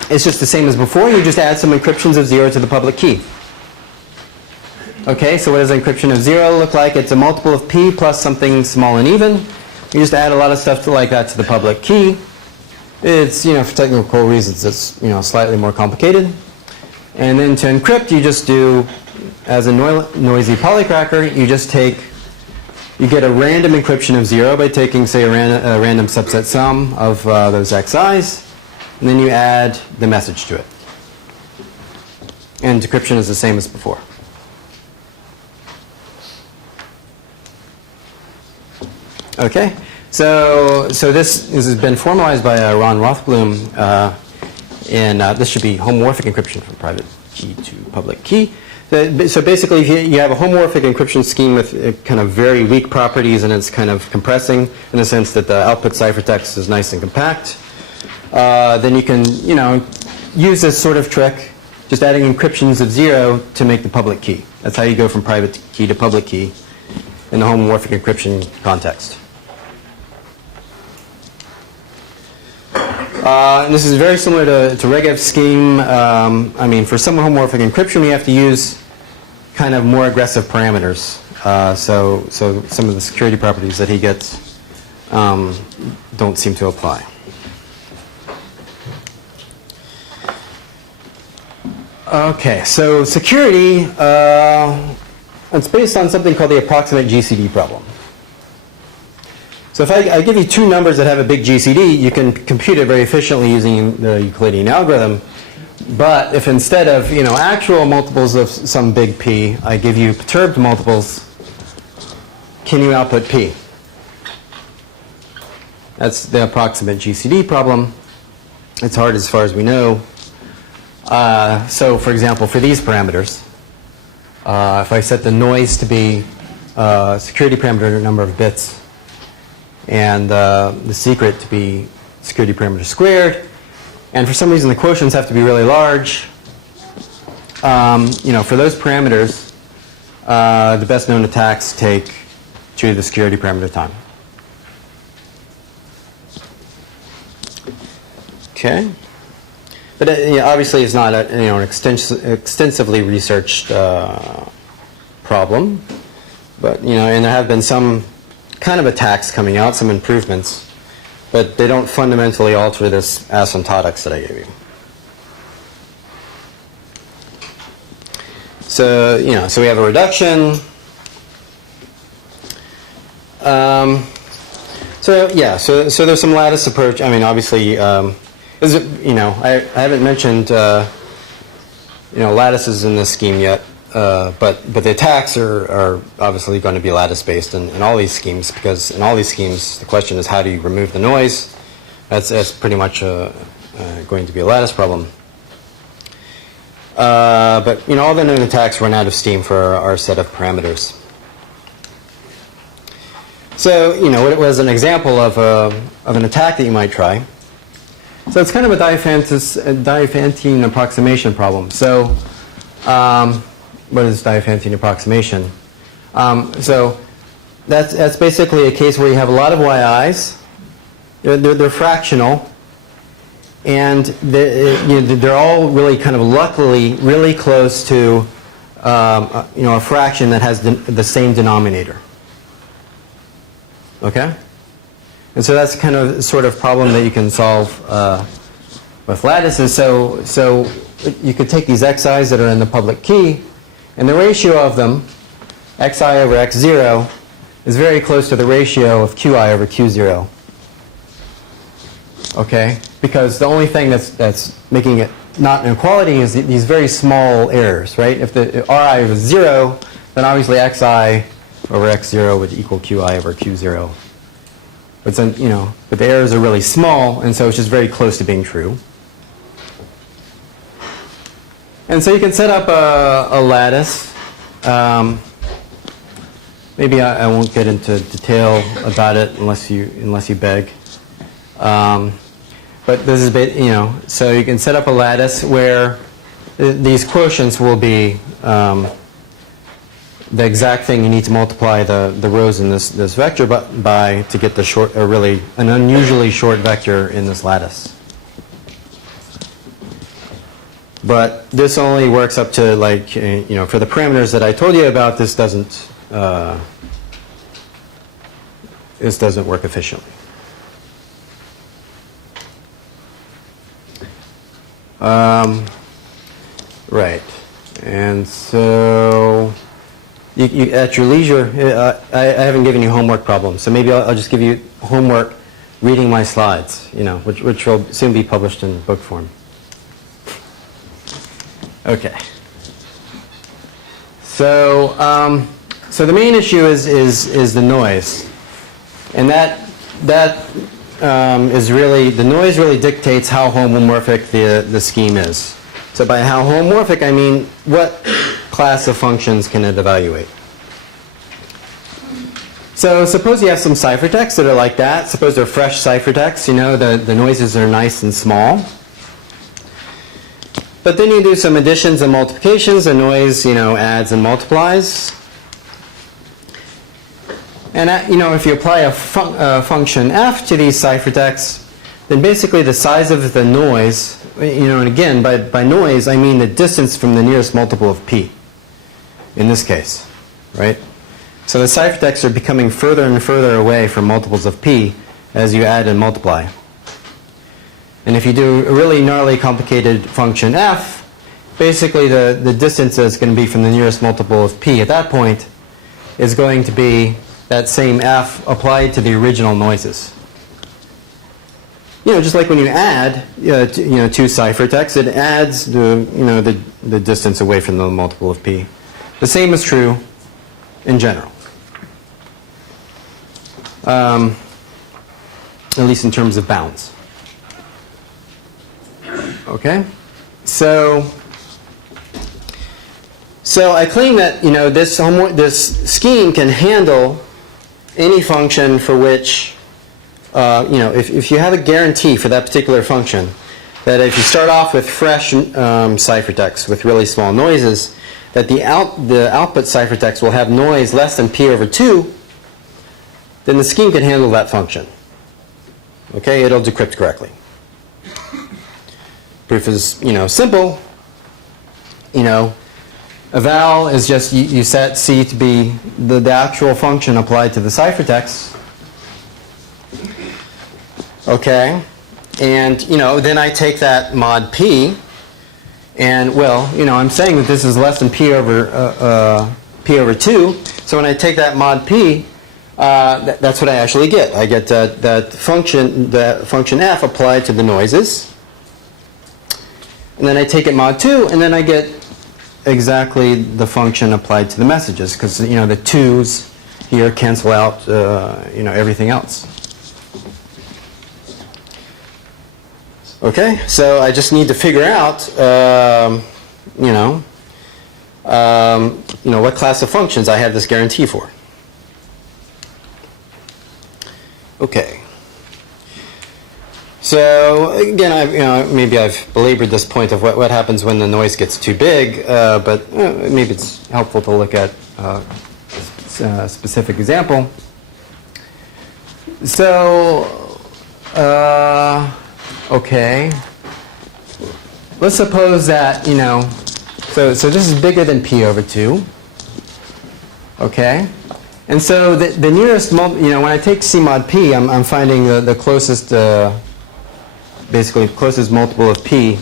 it's just the same as before. You just add some encryptions of 0 to the public key. Okay, so what does encryption of 0 look like? It's a multiple of P plus something small and even. You just add a lot of stuff like that to the public key. It's, you know, for technical reasons, it's, you know, slightly more complicated. And then to encrypt, you just do, as a noisy Pollycracker, you get a random encryption of 0 by taking, say, a random subset sum of those xi's. And then you add the message to it. And decryption is the same as before. Okay, so this has been formalized by Ron Rothblum, and this should be homomorphic encryption from private key to public key. So basically, you have a homomorphic encryption scheme with kind of very weak properties, and it's kind of compressing in the sense that the output ciphertext is nice and compact. Then you can, you know, use this sort of trick, just adding encryptions of 0 to make the public key. That's how you go from private key to public key in the homomorphic encryption context. And this is very similar to Regev's scheme. I mean, for some homomorphic encryption, we have to use kind of more aggressive parameters. So some of the security properties that he gets don't seem to apply. Okay, so security, it's based on something called the Approximate GCD problem. So if I give you two numbers that have a big GCD, you can compute it very efficiently using the Euclidean algorithm. But if instead of, you know, actual multiples of some big P, I give you perturbed multiples, can you output P? That's the Approximate GCD problem. It's hard as far as we know. So for example, for these parameters, if I set the noise to be security parameter number of bits, and the secret to be security parameter squared, and for some reason the quotients have to be really large, you know, for those parameters, the best known attacks take to the security parameter time. Okay. But you know, obviously, it's not a, you know, an extensively researched problem. But you know, and there have been some kind of attacks coming out, some improvements, but they don't fundamentally alter this asymptotics that I gave you. So you know, so we have a reduction. So yeah, so there's some lattice approach. I mean, obviously. You know, I haven't mentioned you know, lattices in this scheme yet, but the attacks are obviously going to be lattice-based in all these schemes, because in all these schemes the question is how do you remove the noise. That's pretty much going to be a lattice problem. But all the known attacks run out of steam for our set of parameters. So what was an example of an attack that you might try. So it's kind of a Fantine approximation problem. So what is Fantine approximation? So that's basically a case where you have a lot of yi's. They're fractional, and they're all really kind of luckily really close to a fraction that has the same denominator. Okay? And so that's kind of sort of problem that you can solve with lattices. So you could take these xi's that are in the public key, and the ratio of them, xi over x0, is very close to the ratio of qi over q0. Okay? Because the only thing that's making it not an equality is these very small errors, right? If the ri was 0, then obviously xi over x0 would equal qi over q0. But but the errors are really small, and so it's just very close to being true. And so you can set up a lattice. Maybe I won't get into detail about it unless you beg. But this is so you can set up a lattice where these quotients will be the exact thing you need to multiply the rows in this vector by to get the short, or really an unusually short vector in this lattice. But this only works up to for the parameters that I told you about. This doesn't work efficiently. Right, and so. You, at your leisure, I haven't given you homework problems, so maybe I'll just give you homework reading my slides, which will soon be published in book form. Okay. So the main issue is the noise, and that is really, the noise really dictates how homomorphic the scheme is. So by how homomorphic, I mean what class of functions can it evaluate. So suppose you have some ciphertexts that are like that. Suppose they're fresh ciphertexts. The noises are nice and small. But then you do some additions and multiplications. The noise, adds and multiplies. And if you apply a function f to these ciphertexts, then basically the size of the noise, and again, by noise, I mean the distance from the nearest multiple of p, in this case, right? So the ciphertexts are becoming further and further away from multiples of p as you add and multiply. And if you do a really gnarly complicated function f, basically the distance that's going to be from the nearest multiple of p at that point is going to be that same f applied to the original noises. Just like when you add two ciphertexts, it adds the distance away from the multiple of p. The same is true in general. At least in terms of bounds. Okay? So I claim that this scheme can handle any function for which if you have a guarantee for that particular function, that if you start off with fresh ciphertext with really small noises, that the output ciphertext will have noise less than p over 2, then the scheme can handle that function. Okay, it'll decrypt correctly. Proof is simple. Eval is just you set c to be the actual function applied to the ciphertext. Okay, and then I take that mod p, and I'm saying that this is less than p over 2. So when I take that mod p, that's what I actually get. I get that function f applied to the noises, and then I take it mod 2, and then I get exactly the function applied to the messages, because the 2's here cancel out everything else. Okay, so I just need to figure out what class of functions I have this guarantee for. Okay. So again, maybe I've belabored this point of what happens when the noise gets too big, but maybe it's helpful to look at a specific example. So, okay. Let's suppose that, so this is bigger than p over 2. Okay? And so the nearest, when I take c mod p, I'm finding the closest, basically closest multiple of p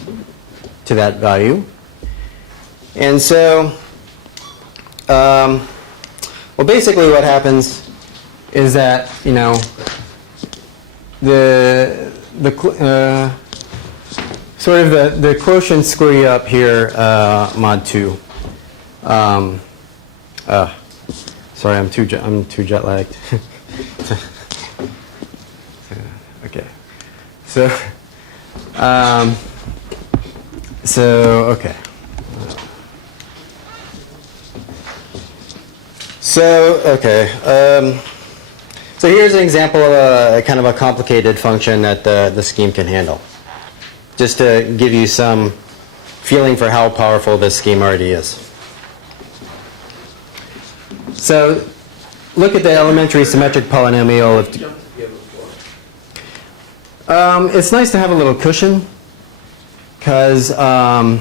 to that value. And so, well, basically what happens is that, sort of the quotient square you up here, mod 2. Sorry, I'm too jet lagged. Okay, so okay. So here's an example of a kind of a complicated function that the scheme can handle. Just to give you some feeling for how powerful this scheme already is. So look at the elementary symmetric polynomial of... it's nice to have a little cushion because, well,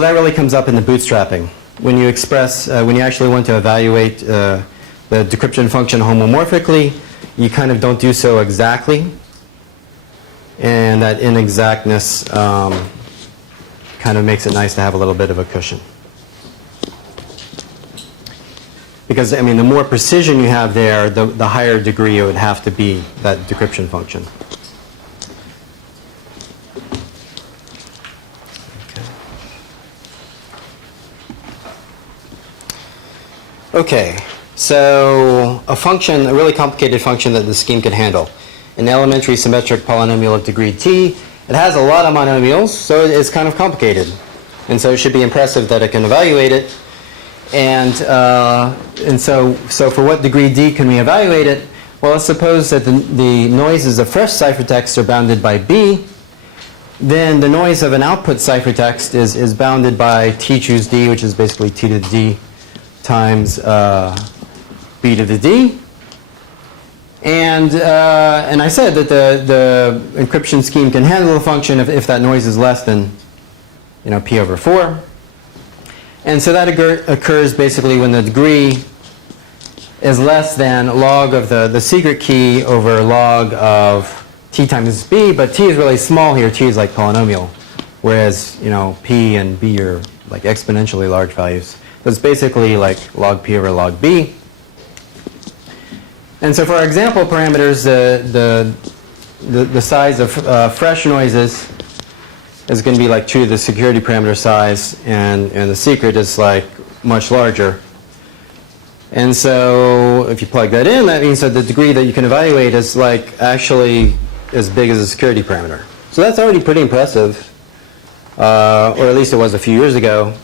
that really comes up in the bootstrapping. When you actually want to evaluate the decryption function homomorphically, you kind of don't do so exactly. And that inexactness kind of makes it nice to have a little bit of a cushion. Because, the more precision you have there, the higher degree it would have to be, that decryption function. Okay, so a really complicated function that the scheme can handle. An elementary symmetric polynomial of degree t. It has a lot of monomials, so it's kind of complicated. And so it should be impressive that it can evaluate it. And so for what degree d can we evaluate it? Well, let's suppose that the noises of fresh ciphertext are bounded by b. Then the noise of an output ciphertext is bounded by t choose d, which is basically t to the d times b to the d. And I said that the encryption scheme can handle a function if that noise is less than p over 4. And so that occurs basically when the degree is less than log of the secret key over log of t times b, but t is really small here. T is like polynomial, whereas p and b are like exponentially large values. So it's basically like log p over log b. And so for our example parameters, the size of fresh noises is going to be like true to the security parameter size, and the secret is like much larger. And so if you plug that in, that means that the degree that you can evaluate is like actually as big as the security parameter. So that's already pretty impressive, or at least it was a few years ago,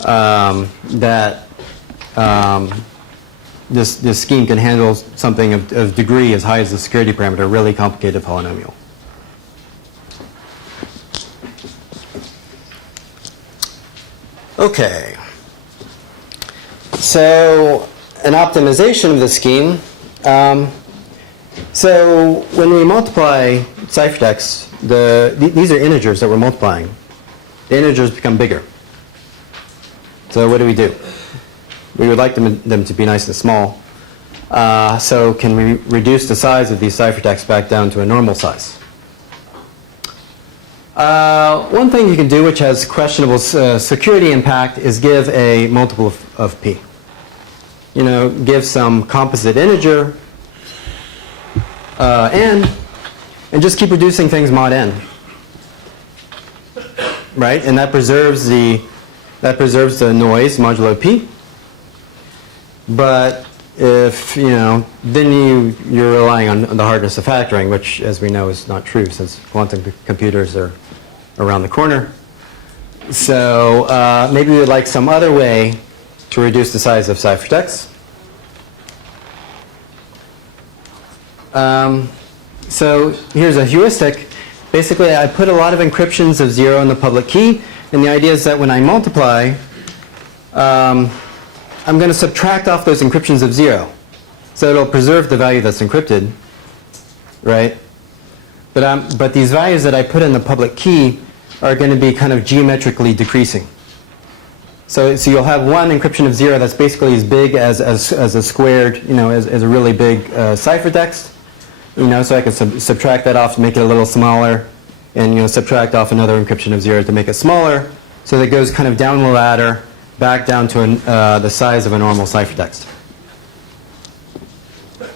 that this scheme can handle something of degree as high as the security parameter, really complicated polynomial. Okay. So an optimization of the scheme. So when we multiply ciphertexts, these are integers that we're multiplying. The integers become bigger. So what do? We would like them to be nice and small. So can we reduce the size of these ciphertexts back down to a normal size? One thing you can do, which has questionable security impact, is give a multiple of p. Give some composite integer n, and just keep reducing things mod n. Right, and that preserves the noise modulo p. But if then you're relying on the hardness of factoring, which, as we know, is not true since quantum computers are around the corner. So maybe we would like some other way to reduce the size of ciphertext. So here's a heuristic. Basically, I put a lot of encryptions of 0 in the public key, and the idea is that when I multiply, I'm going to subtract off those encryptions of 0. So it'll preserve the value that's encrypted, right? But these values that I put in the public key are going to be kind of geometrically decreasing. So you'll have one encryption of 0 that's basically as big as a squared, as a really big ciphertext. So I can subtract that off to make it a little smaller, and subtract off another encryption of 0 to make it smaller. So that goes kind of down the ladder, back down to the size of a normal ciphertext.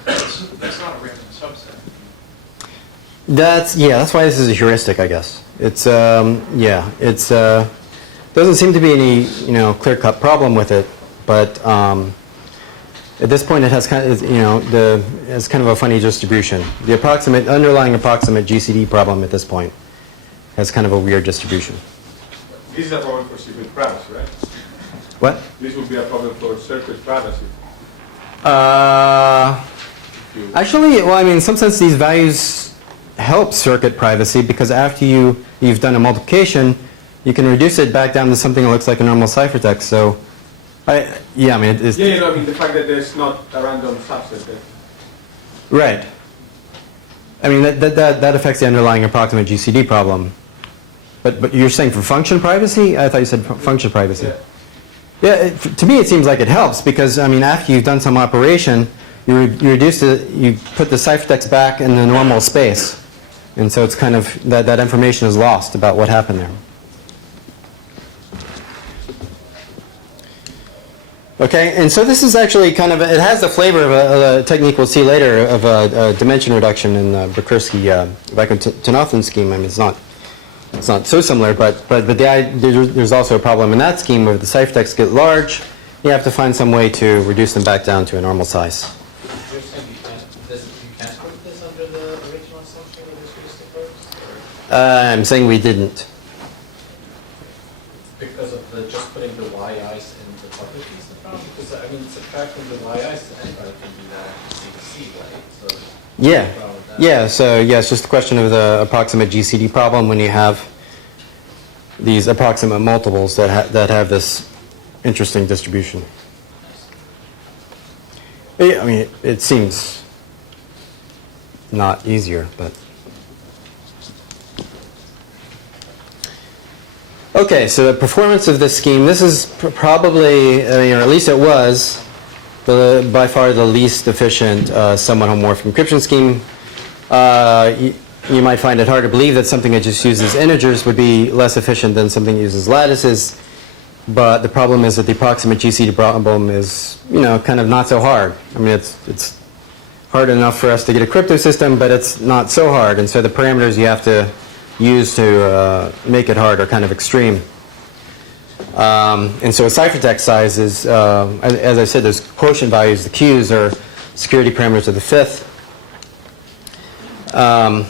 That's not a random subset. That's why this is a heuristic, I guess. It's doesn't seem to be any clear-cut problem with it, but at this point it has kind of it's kind of a funny distribution. The underlying approximate GCD problem at this point has kind of a weird distribution. This is a problem for circuit privacy, right? What? This would be a problem for circuit privacy. Actually, well, in some sense, these values help circuit privacy because after you've done a multiplication, you can reduce it back down to something that looks like a normal ciphertext. So, it's the fact that there's not a random subset there. Right. That affects the underlying approximate GCD problem. But you're saying for function privacy? I thought you said function privacy. Yeah, to me it seems like it helps because after you've done some operation, you reduce you put the ciphertext back in the normal space, and so it's kind of that information is lost about what happened there. Okay, and so this is actually kind of it has the flavor of a technique we'll see later of a dimension reduction in the Berkowski-Vacuum-Tinothan scheme. It's not so similar, but there's also a problem in that scheme where the ciphertexts get large. You have to find some way to reduce them back down to a normal size. You're saying you can't put this under the original assumption of this heuristic works? I'm saying we didn't. Because of just putting the yi's in the public keys the problem? Because subtracting the yi's to anybody can do that C to C, right? So it's just a question of the approximate GCD problem when you have these approximate multiples that have this interesting distribution. It seems not easier, but okay. So the performance of this scheme. This is probably, or at least it was, by far the least efficient, somewhat homomorphic encryption scheme. You might find it hard to believe that something that just uses integers would be less efficient than something that uses lattices. But the problem is that the approximate GCD problem is, kind of not so hard. It's hard enough for us to get a crypto system, but it's not so hard. And so the parameters you have to use to make it hard are kind of extreme. And so a ciphertext size is, as I said, those quotient values, the Q's, are security parameters of the fifth. I'm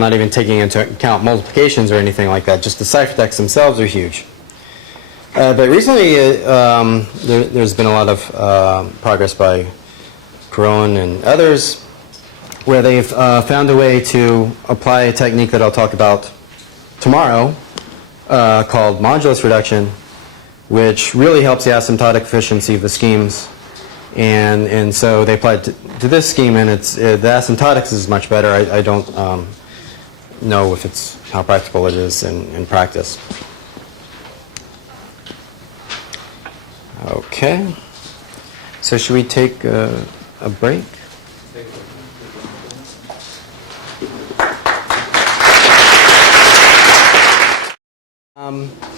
not even taking into account multiplications or anything like that. Just the ciphertexts themselves are huge. But recently, there's been a lot of progress by Caron and others where they've found a way to apply a technique that I'll talk about tomorrow called modulus reduction, which really helps the asymptotic efficiency of the schemes. And so they applied to this scheme, and the asymptotics is much better. I don't know if how practical it is in practice. Okay. So should we take a break?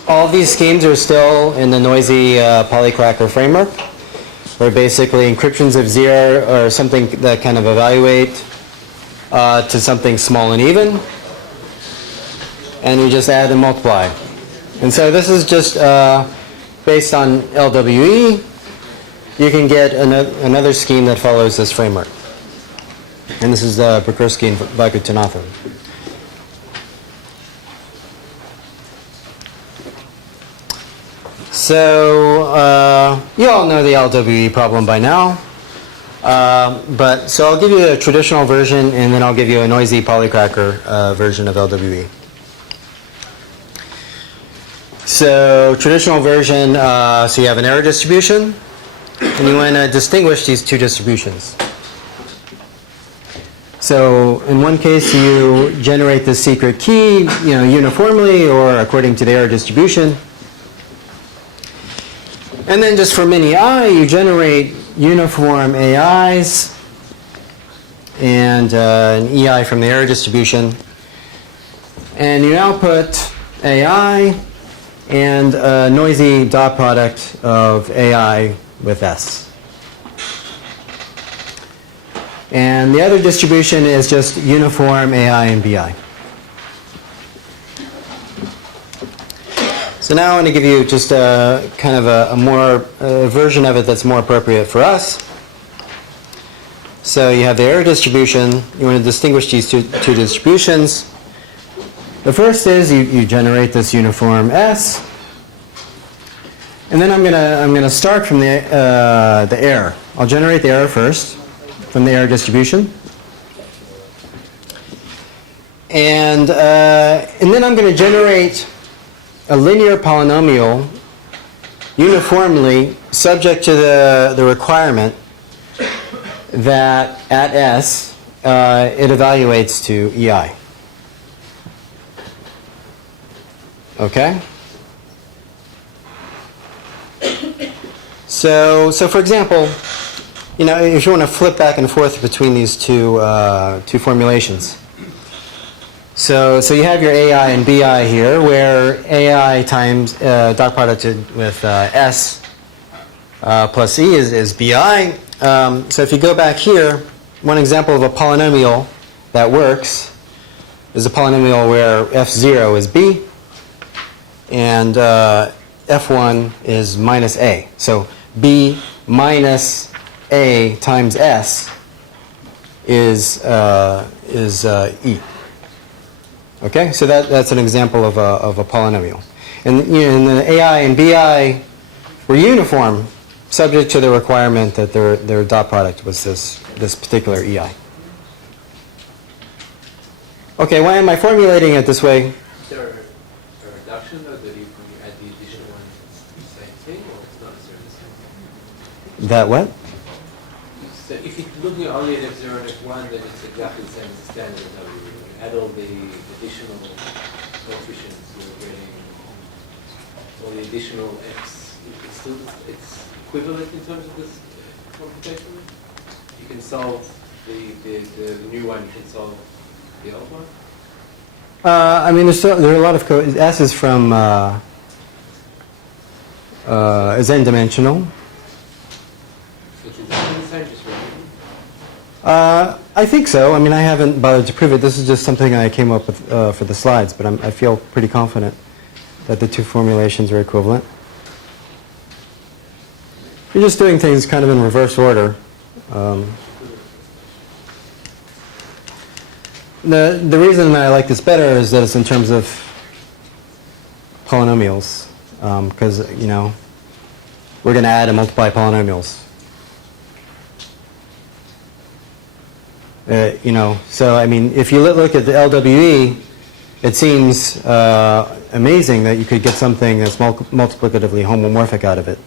All of these schemes are still in the noisy Pollycracker framework, where basically encryptions of 0 are something that kind of evaluate to something small and even, and you just add and multiply. And so this is just based on LWE. You can get another scheme that follows this framework. And this is the Berkowski and Vacuum-Tinothan. So you all know the LWE problem by now. So I'll give you a traditional version, and then I'll give you a noisy Pollycracker version of LWE. So traditional version, so you have an error distribution, and you want to distinguish these two distributions. So in one case, you generate the secret key, uniformly or according to the error distribution. And then just for many I, you generate uniform AIs and an EI from the error distribution. And you output AI and a noisy dot product of AI with S. And the other distribution is just uniform AI and BI. So now I want to give you just a kind of a version of it that's more appropriate for us. So you have the error distribution. You want to distinguish these two distributions. The first is you generate this uniform S, and then I'm gonna start from the error. I'll generate the error first from the error distribution, and then I'm going to generate a linear polynomial uniformly subject to the requirement that at S it evaluates to EI. Okay? So for example, if you want to flip back and forth between these two formulations. So you have your AI and BI here, where AI times dot product with S plus E is BI. So if you go back here, one example of a polynomial that works is a polynomial where F0 is B and F1 is minus A. So B minus A times S is E. Okay, so that's an example of a polynomial. And the AI and BI were uniform, subject to the requirement that their dot product was this particular EI. Okay, why am I formulating it this way? Is there a reduction, or that you add the additional one, it's the same thing, or it's not necessarily the same thing? That what? So if you're looking only at F0 and F1, then it's exactly the same as the standard W. When you add all the additional coefficients, you're getting all the additional X. It's equivalent in terms of this computation. You can solve the new one, you can solve the old one. I mean, there are a lot of code. S is from is n-dimensional. It's exactly the same, just written. I think so. I mean, I haven't bothered to prove it. This is just something I came up with for the slides, but I feel pretty confident that the two formulations are equivalent. You're just doing things kind of in reverse order. The reason that I like this better is that it's in terms of polynomials, because we're going to add and multiply polynomials. So I mean, if you look at the LWE, it seems amazing that you could get something that's multiplicatively homomorphic out of it.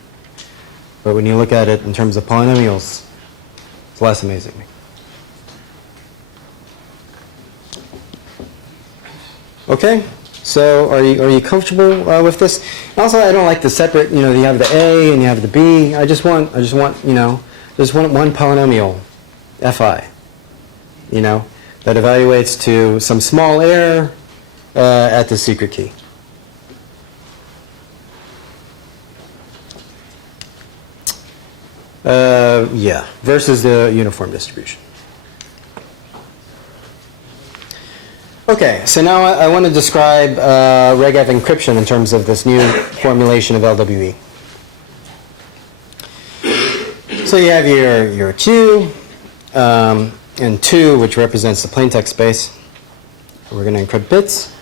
But when you look at it in terms of polynomials, it's less amazing. Okay, so are you comfortable with this? And also, I don't like the separate. You have the A and you have the B. I just want one polynomial, Fi. That evaluates to some small error at the secret key. Versus the uniform distribution. Okay, so now I want to describe regF encryption in terms of this new formulation of LWE. So you have your Q and 2, which represents the plaintext space. We're going to encrypt bits.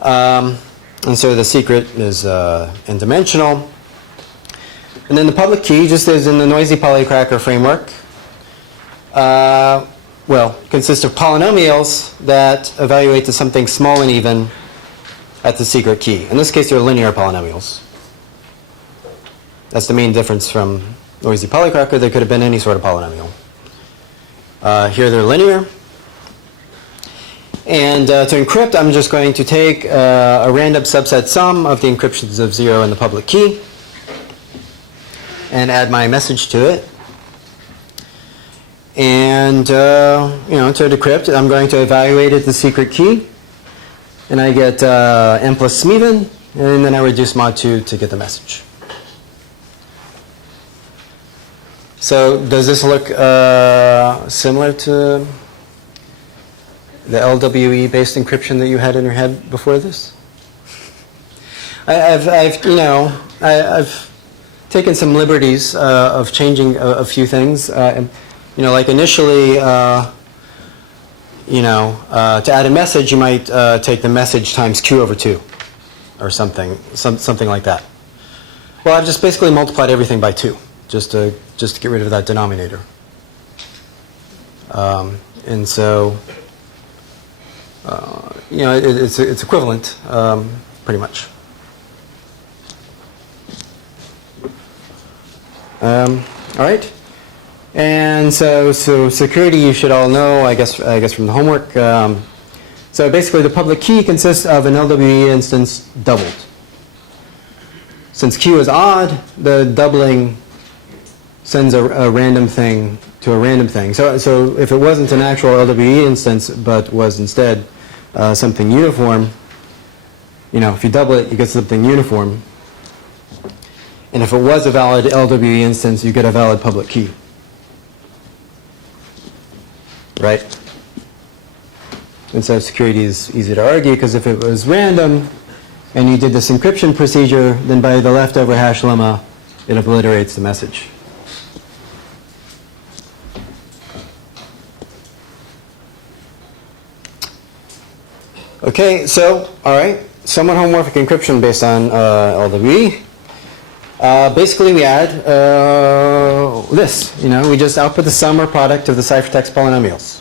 And so the secret is n-dimensional. And then the public key, just as in the noisy Pollycracker framework, consists of polynomials that evaluate to something small and even at the secret key. In this case, they're linear polynomials. That's the main difference from noisy Pollycracker. They could have been any sort of polynomial. Here they're linear. And to encrypt, I'm just going to take a random subset sum of the encryptions of 0 in the public key and add my message to it. And to decrypt, I'm going to evaluate it the secret key, and I get n plus some even, and then I reduce mod 2 to get the message. So does this look similar to the LWE-based encryption that you had in your head before this? I've taken some liberties of changing a few things. Like initially, to add a message, you might take the message times q over 2, or something like that. Well, I've just basically multiplied everything by 2, just to get rid of that denominator. And so, it's equivalent, pretty much. All right. And so security, you should all know, I guess from the homework. So basically, the public key consists of an LWE instance doubled. Since q is odd, the doubling sends a random thing to a random thing. So if it wasn't an actual LWE instance, but was instead something uniform, if you double it, you get something uniform. And if it was a valid LWE instance, you get a valid public key. Right? And so security is easy to argue, because if it was random and you did this encryption procedure, then by the leftover hash lemma, it obliterates the message. Okay, so, all right, somewhat homomorphic encryption based on LWE. Basically, we add this. We just output the sum or product of the ciphertext polynomials.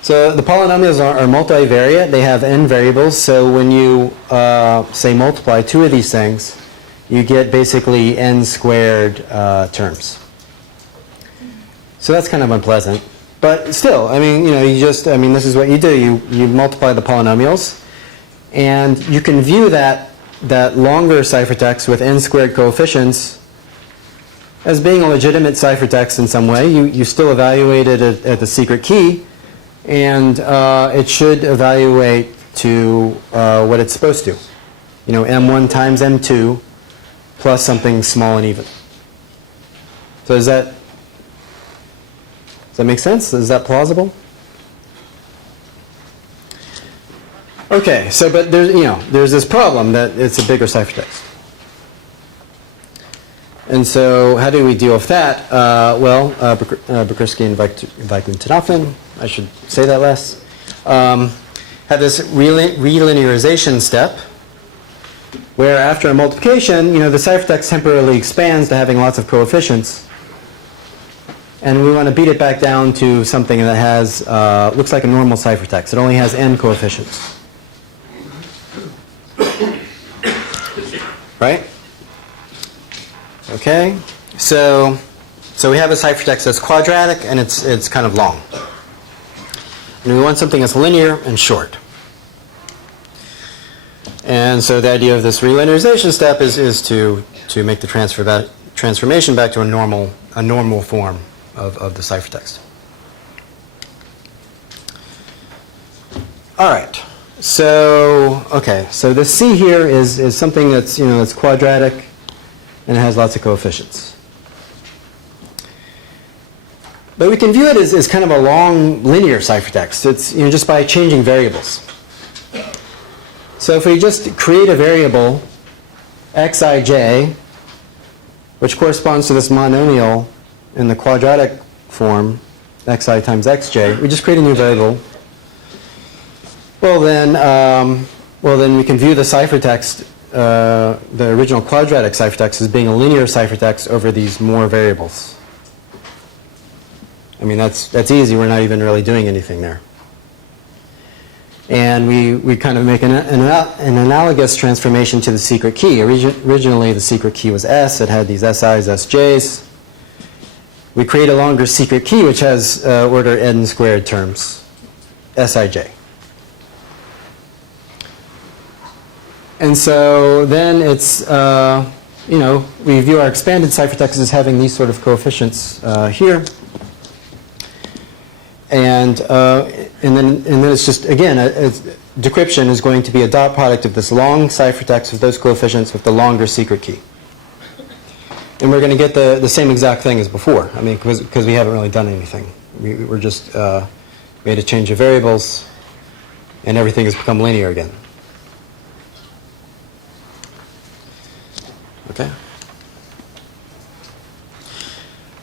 So the polynomials are multivariate. They have n variables. So when you, say, multiply 2 of these things, you get basically n squared terms. So that's kind of unpleasant. But still, this is what you do. You multiply the polynomials, and you can view that longer ciphertext with n squared coefficients as being a legitimate ciphertext in some way. You still evaluate it at the secret key, and it should evaluate to what it's supposed to. M1 times M2 plus something small and even. So does that make sense? Is that plausible? Okay, so but there's this problem that it's a bigger ciphertext. And so how do we deal with that? Bukowski and Viklin-Tenofin, I should say that less, have this relinearization step where after a multiplication, the ciphertext temporarily expands to having lots of coefficients. And we want to beat it back down to something that has, looks like a normal ciphertext. It only has n coefficients. Right? Okay. So we have a ciphertext that's quadratic and it's kind of long. And we want something that's linear and short. And so the idea of this relinearization step is to make the transformation back to a normal form of the ciphertext. All right. So the C here is something that's that's quadratic and it has lots of coefficients. But we can view it as kind of a long linear ciphertext. It's just by changing variables. So if we just create a variable xij, which corresponds to this monomial in the quadratic form, xi times xj, we just create a new variable. Well then we can view the ciphertext the original quadratic ciphertext as being a linear ciphertext over these more variables. I mean, that's easy. We're not even really doing anything there. And we kind of make an analogous transformation to the secret key. Originally, the secret key was S. It had these SIs, SJs. We create a longer secret key, which has order n squared terms, Sij. And so then it's, we view our expanded ciphertext as having these sort of coefficients here. And then it's just, again, decryption is going to be a dot product of this long ciphertext with those coefficients with the longer secret key. And we're going to get the same exact thing as before. I mean, because we haven't really done anything. We're just made a change of variables, and everything has become linear again. Okay.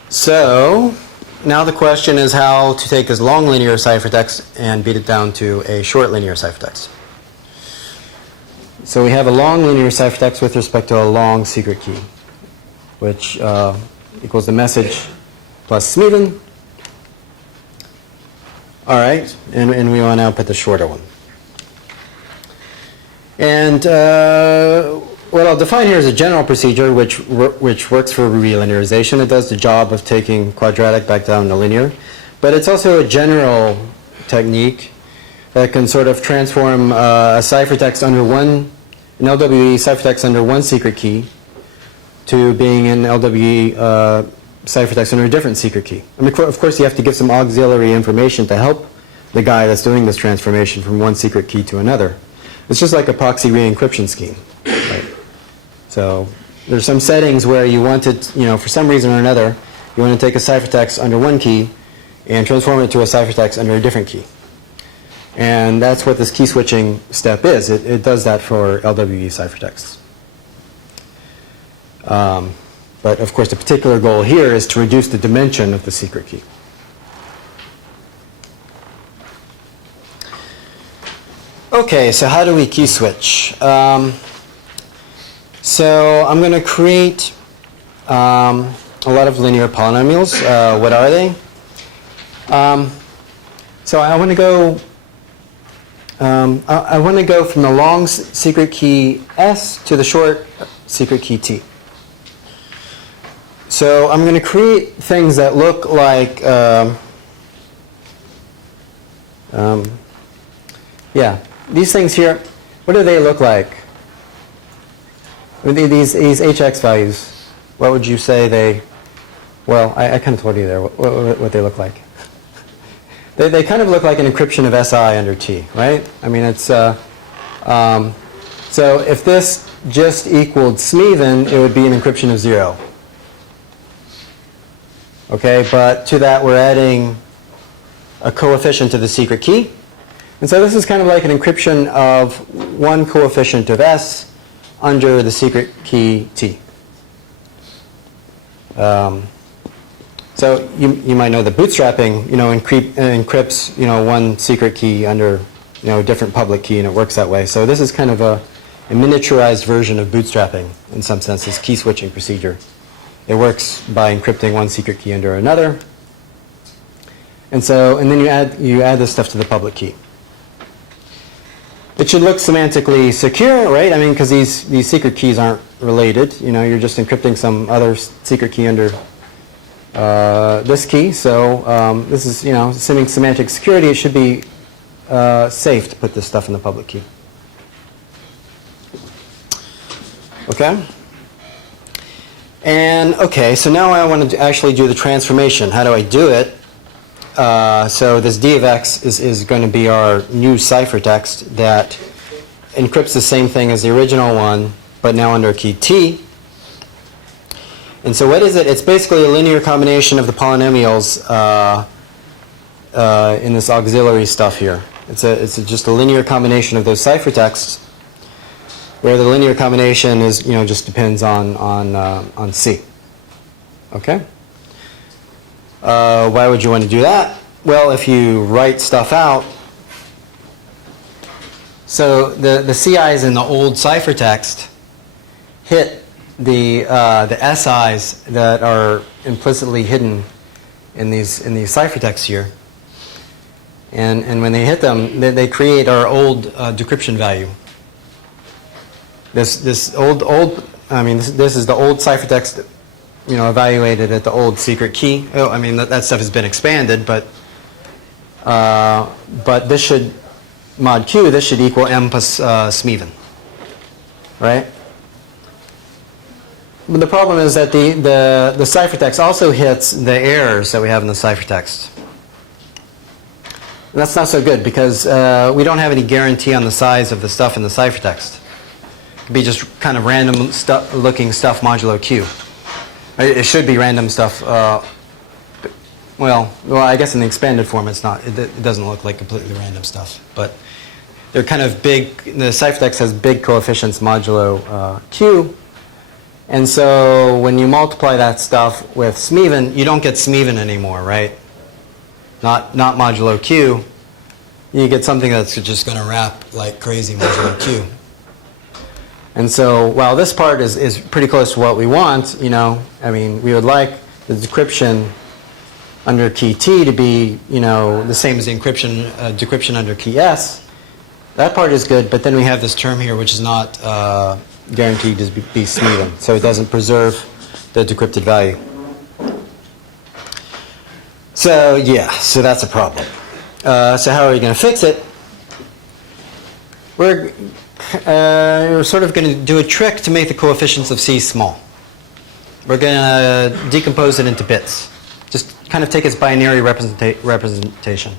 So now the question is how to take this long linear ciphertext and beat it down to a short linear ciphertext. So we have a long linear ciphertext with respect to a long secret key, which equals the message plus Smeaton. All right, and we want to now put the shorter one. And what I'll define here is a general procedure which works for relinearization. It does the job of taking quadratic back down to linear. But it's also a general technique that can sort of transform a ciphertext under an LWE ciphertext under one secret key to being an LWE ciphertext under a different secret key. I mean, of course, you have to give some auxiliary information to help the guy that's doing this transformation from one secret key to another. It's just like a proxy re-encryption scheme. Right? So there's some settings where you want it, for some reason or another, you want to take a ciphertext under one key and transform it to a ciphertext under a different key. And that's what this key switching step is. It does that for LWE ciphertexts. But of course, the particular goal here is to reduce the dimension of the secret key. Okay, so how do we key switch? So I'm going to create a lot of linear polynomials. What are they? So I want to go. I want to go from the long secret key S to the short secret key T. So I'm going to create things that look like, these things here. What do they look like? These HX values, what would you say they, well, I kind of told you there what they look like. They kind of look like an encryption of SI under T, right? I mean, it's, so if this just equaled Smeaton, it would be an encryption of 0. Okay, but to that we're adding a coefficient to the secret key. And so this is kind of like an encryption of one coefficient of S under the secret key T. So you might know that bootstrapping, encrypts, one secret key under, a different public key, and it works that way. So this is kind of a miniaturized version of bootstrapping in some sense, this key switching procedure. It works by encrypting one secret key under another. And then you add this stuff to the public key. It should look semantically secure, right? I mean, because these secret keys aren't related. You're just encrypting some other secret key under this key. So this is, assuming semantic security, it should be safe to put this stuff in the public key. Okay? And okay, so now I want to actually do the transformation. How do I do it? So this d of x is going to be our new ciphertext that encrypts the same thing as the original one, but now under key T. And so what is it? It's basically a linear combination of the polynomials in this auxiliary stuff here. It's just a linear combination of those ciphertexts, where the linear combination is, just depends on C. Okay? Why would you want to do that? Well, if you write stuff out, so the CIs in the old ciphertext hit the SIs that are implicitly hidden in these ciphertexts here. And when they hit them, they create our old decryption value. This is the old ciphertext, evaluated at the old secret key. Oh, I mean, that stuff has been expanded, but this should, mod Q, this should equal M plus Smeven, right? But the problem is that the ciphertext also hits the errors that we have in the ciphertext. And that's not so good because we don't have any guarantee on the size of the stuff in the ciphertext. It could be just kind of random looking stuff modulo Q. It should be random stuff. Well, I guess in the expanded form it's not. It doesn't look like completely random stuff. But they're kind of big. The ciphertext has big coefficients modulo Q. And so when you multiply that stuff with Smeven, you don't get Smeven anymore, right? Not modulo Q. You get something that's just going to wrap like crazy modulo Q. And so while this part is pretty close to what we want, I mean, we would like the decryption under key T to be, the same as the decryption under key S. That part is good, but then we have this term here which is not guaranteed to be Smeven, so it doesn't preserve the decrypted value. So yeah, so that's a problem. So how are we going to fix it? We're sort of going to do a trick to make the coefficients of C small. We're going to decompose it into bits. Just kind of take its binary representation.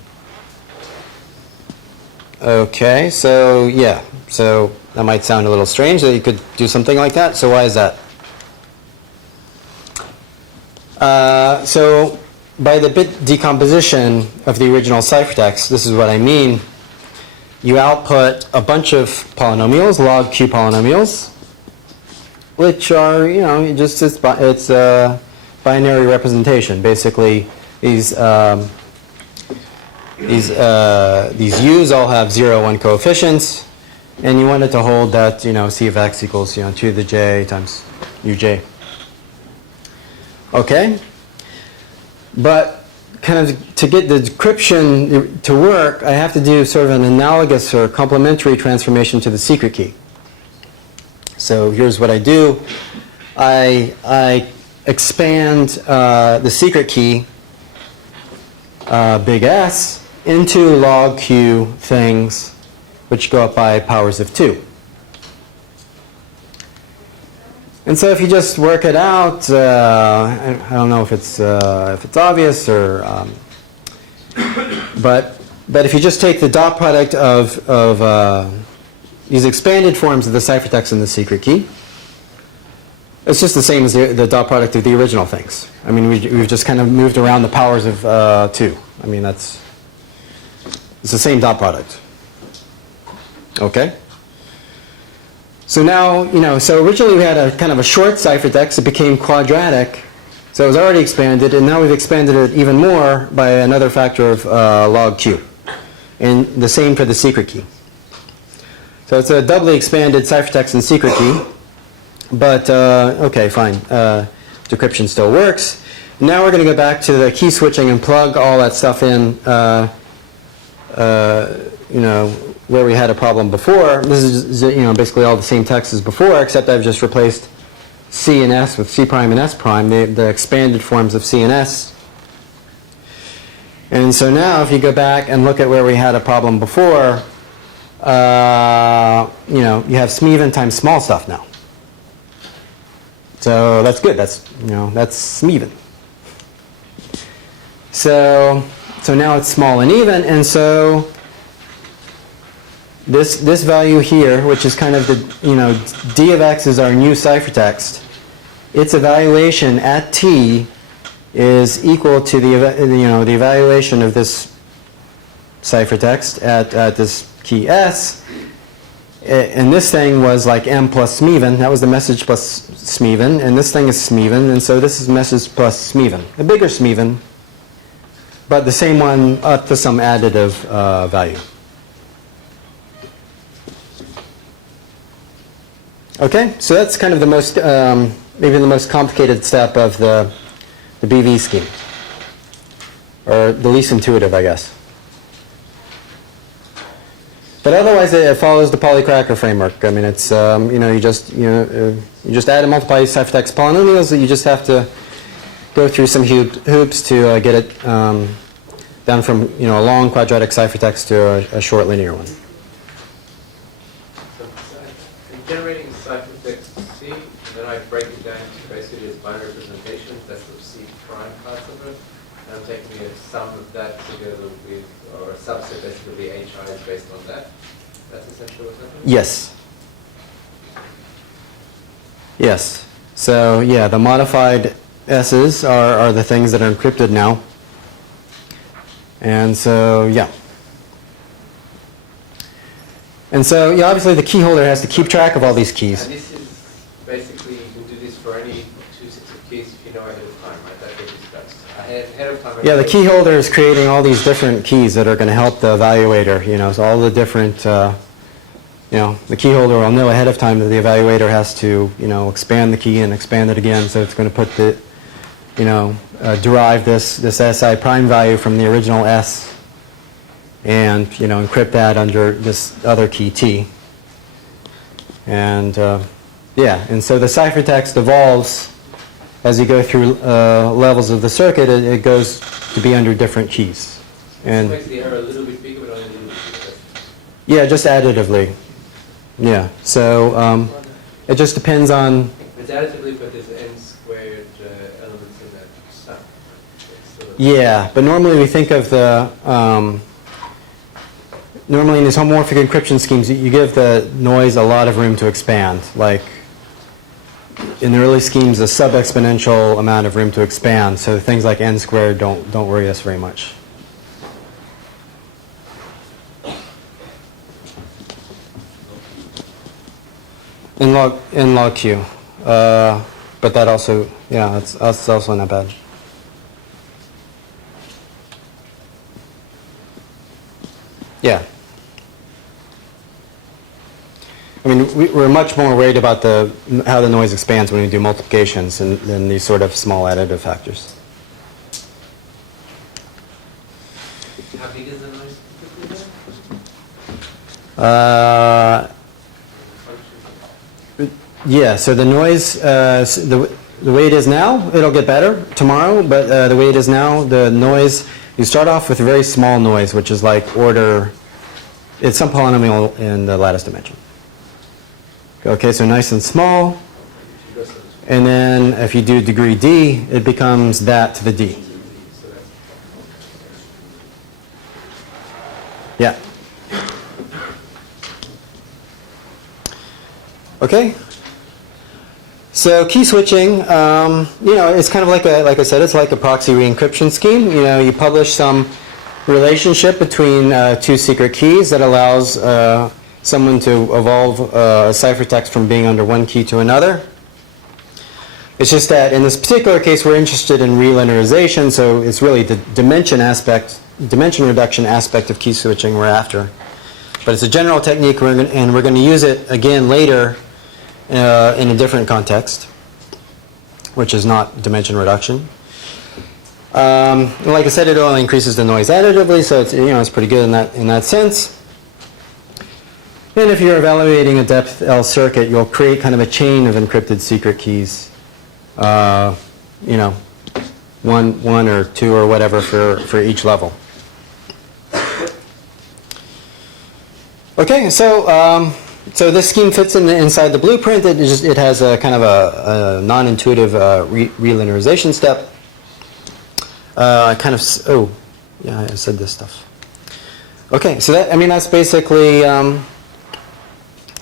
Okay, so yeah, so that might sound a little strange that you could do something like that. So why is that? So by the bit decomposition of the original ciphertext, this is what I mean. You output a bunch of polynomials, log Q polynomials, which are, just it's a binary representation. Basically, these U's all have 0, 1 coefficients, and you want it to hold that, C of X equals, 2 to the J times Uj. Okay? But kind of to get the decryption to work, I have to do sort of an analogous or complementary transformation to the secret key. So here's what I do. I expand the secret key, big S, into log Q things which go up by powers of 2. And so if you just work it out, I don't know if it's obvious or, but if you just take the dot product of these expanded forms of the ciphertext and the secret key, it's just the same as the dot product of the original things. I mean, we've just kind of moved around the powers of 2. I mean, it's the same dot product. Okay. So now, so originally we had a kind of a short ciphertext. It became quadratic. So it was already expanded, and now we've expanded it even more by another factor of log Q. And the same for the secret key. So it's a doubly expanded ciphertext and secret key. But, okay, fine. Decryption still works. Now we're going to go back to the key switching and plug all that stuff in, where we had a problem before. This is, basically all the same text as before, except I've just replaced C and S with C prime and S prime, the expanded forms of C and S. And so now if you go back and look at where we had a problem before, you have Smeven times small stuff now. So that's good. That's Smeven. So now it's small and even, and so this value here, which is kind of the, D of X is our new ciphertext. Its evaluation at T is equal to the evaluation of this ciphertext at this key S. And this thing was like M plus Smeven. That was the message plus Smeven. And this thing is Smeven. And so this is message plus Smeven. A bigger Smeven, but the same one up to some additive value. Okay, so that's kind of the most, maybe the most complicated step of the BV scheme, or the least intuitive, I guess. But otherwise, it follows the Pollycracker framework. I mean, it's you know, you just add and multiply ciphertext polynomials. That you just have to go through some hoops to get it down from a long quadratic ciphertext to a short linear one. So I'm generating ciphertext C, and then I break it down to basically as binary representations. That's the C prime parts of it. And I'm taking a sum of that together with, or a subset basically HI is based on that. That's essentially what's happening? Yes. Yes. So yeah, the modified S's are the things that are encrypted now. And so, yeah. And so, yeah, obviously the key holder has to keep track of all these keys. And this is basically, you can do this for any 2 sets of keys if you know ahead of time, right? That we discussed. Ahead of time. Yeah, the key holder is creating all these different keys that are going to help the evaluator, so all the different, the key holder will know ahead of time that the evaluator has to, expand the key and expand it again, so it's going to put the, derive this SI prime value from the original S and, encrypt that under this other key T. And, yeah, and so the ciphertext evolves as you go through levels of the circuit. It goes to be under different keys. And makes the error a little bit bigger, but only a little bit bigger. yeah, just additively. Yeah, so it just depends on. It's additively, but there's n squared elements in that sum. Yeah, but normally we think of the normally in these homomorphic encryption schemes, you give the noise a lot of room to expand. Like in the early schemes, a sub-exponential amount of room to expand. So things like n squared don't worry us very much. In log Q, but that also, yeah, that's also not bad. Yeah. I mean, we're much more worried about how the noise expands when we do multiplications than these sort of small additive factors. How big is the noise? Yeah, so the noise, the way it is now, it'll get better tomorrow, but the way it is now, the noise, you start off with a very small noise, which is like order, it's some polynomial in the lattice dimension. Okay, so nice and small, and then if you do degree D, it becomes that to the D. Yeah. Okay. So key switching, it's kind of like I said, it's like a proxy re-encryption scheme. You publish some relationship between two secret keys that allows someone to evolve a ciphertext from being under one key to another. It's just that in this particular case, we're interested in relinearization, so it's really the dimension reduction aspect of key switching we're after. But it's a general technique, and we're going to use it again later in a different context, which is not dimension reduction. And like I said, it only increases the noise additively, so it's it's pretty good in that sense. And if you're evaluating a depth L circuit, you'll create kind of a chain of encrypted secret keys. One or two or whatever for each level. Okay, so this scheme fits inside the blueprint. It has a kind of a non-intuitive relinearization step. I said this stuff. Okay, so that's basically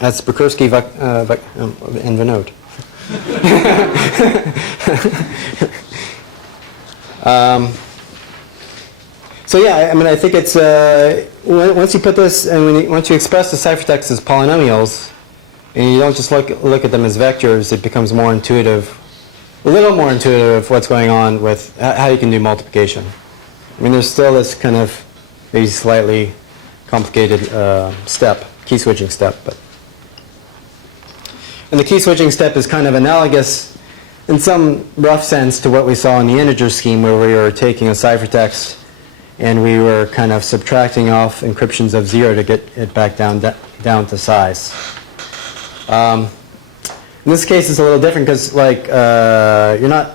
that's Bukursky and Vinod. So yeah, I think it's once you put this, and once you express the ciphertext as polynomials, and you don't just look at them as vectors, it becomes more intuitive, a little more intuitive what's going on with how you can do multiplication. There's still this kind of maybe slightly complicated key switching step, but And the key switching step is kind of analogous in some rough sense to what we saw in the integer scheme, where we were taking a ciphertext and we were kind of subtracting off encryptions of 0 to get it back down to size. In this case, it's a little different because, like, you're not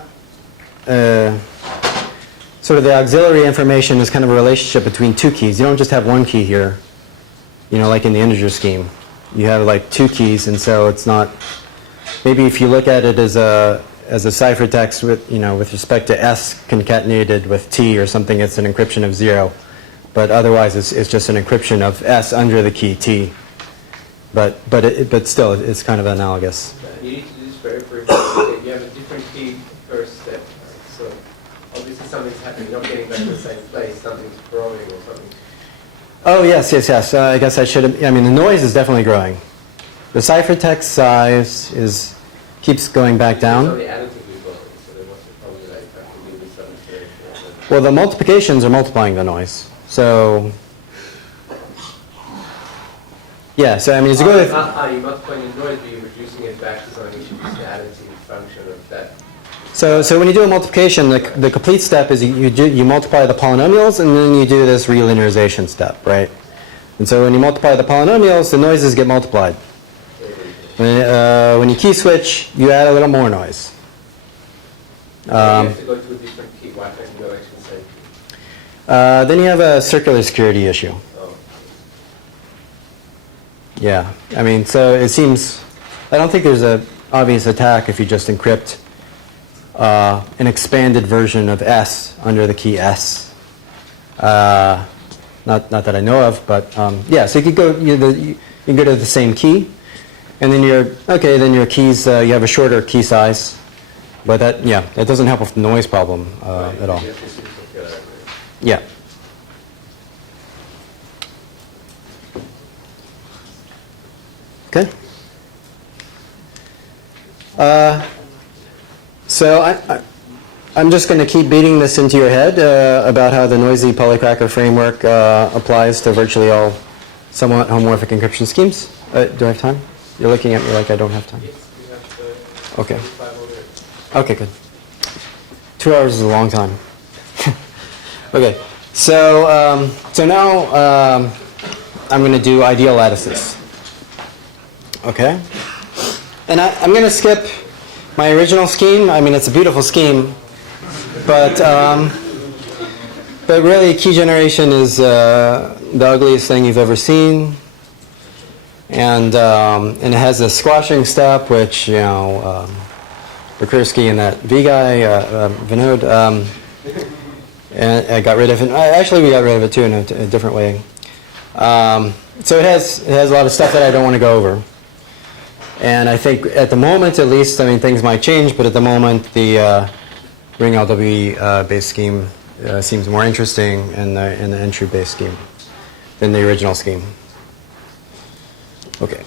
sort of the auxiliary information is kind of a relationship between two keys. You don't just have one key here, you know, like in the integer scheme. You have like two keys, and so it's not. Maybe if you look at it as a ciphertext with, you know, with respect to S concatenated with T or something, it's an encryption of 0. But otherwise, it's just an encryption of S under the key T. But still, it's kind of analogous. You need to do this very quickly. You have a different key first step. Right? So obviously something's happening. You're not getting back to the same place. Something's growing or something. Oh, yes. I guess I should have. I mean, the noise is definitely growing. The ciphertext size keeps going back down. It's only additively growing, so there must be probably like have to do with some experience. Well, the multiplications are multiplying the noise. So, yeah, so I mean, as you go with... You're multiplying the noise, but you're reducing it back to something which is an additive function of that. So when you do a multiplication, the complete step is you multiply the polynomials, and then you do this relinearization step, right? And so when you multiply the polynomials, the noises get multiplied. When you key switch, you add a little more noise. You have to go to a different key. Why can't you go actually the same key? Then you have a circular security issue. Oh. Yeah, I mean, so it seems, I don't think there's an obvious attack if you just encrypt an expanded version of S under the key S. Not that I know of, but yeah, so you could go, you can go to the same key, and then your keys, you have a shorter key size, but that doesn't help with the noise problem at all. Yeah. Okay. So I'm just going to keep beating this into your head about how the noisy Pollycracker framework applies to virtually all somewhat homomorphic encryption schemes. Do I have time? You're looking at me like I don't have time. Yes, we have Okay. 5 more minutes. Okay, good. 2 hours is a long time. Okay, so now I'm going to do ideal lattices. Okay, and I'm going to skip my original scheme. I mean, it's a beautiful scheme, but really, key generation is the ugliest thing you've ever seen, and it has a squashing step, which Bukursky and that V guy, Vinod, and I got rid of it. Actually, we got rid of it too in a different way. So it has a lot of stuff that I don't want to go over. And I think at the moment, at least, I mean, things might change, but at the moment, the ring LWE based scheme seems more interesting in the entry based scheme than the original scheme. Okay.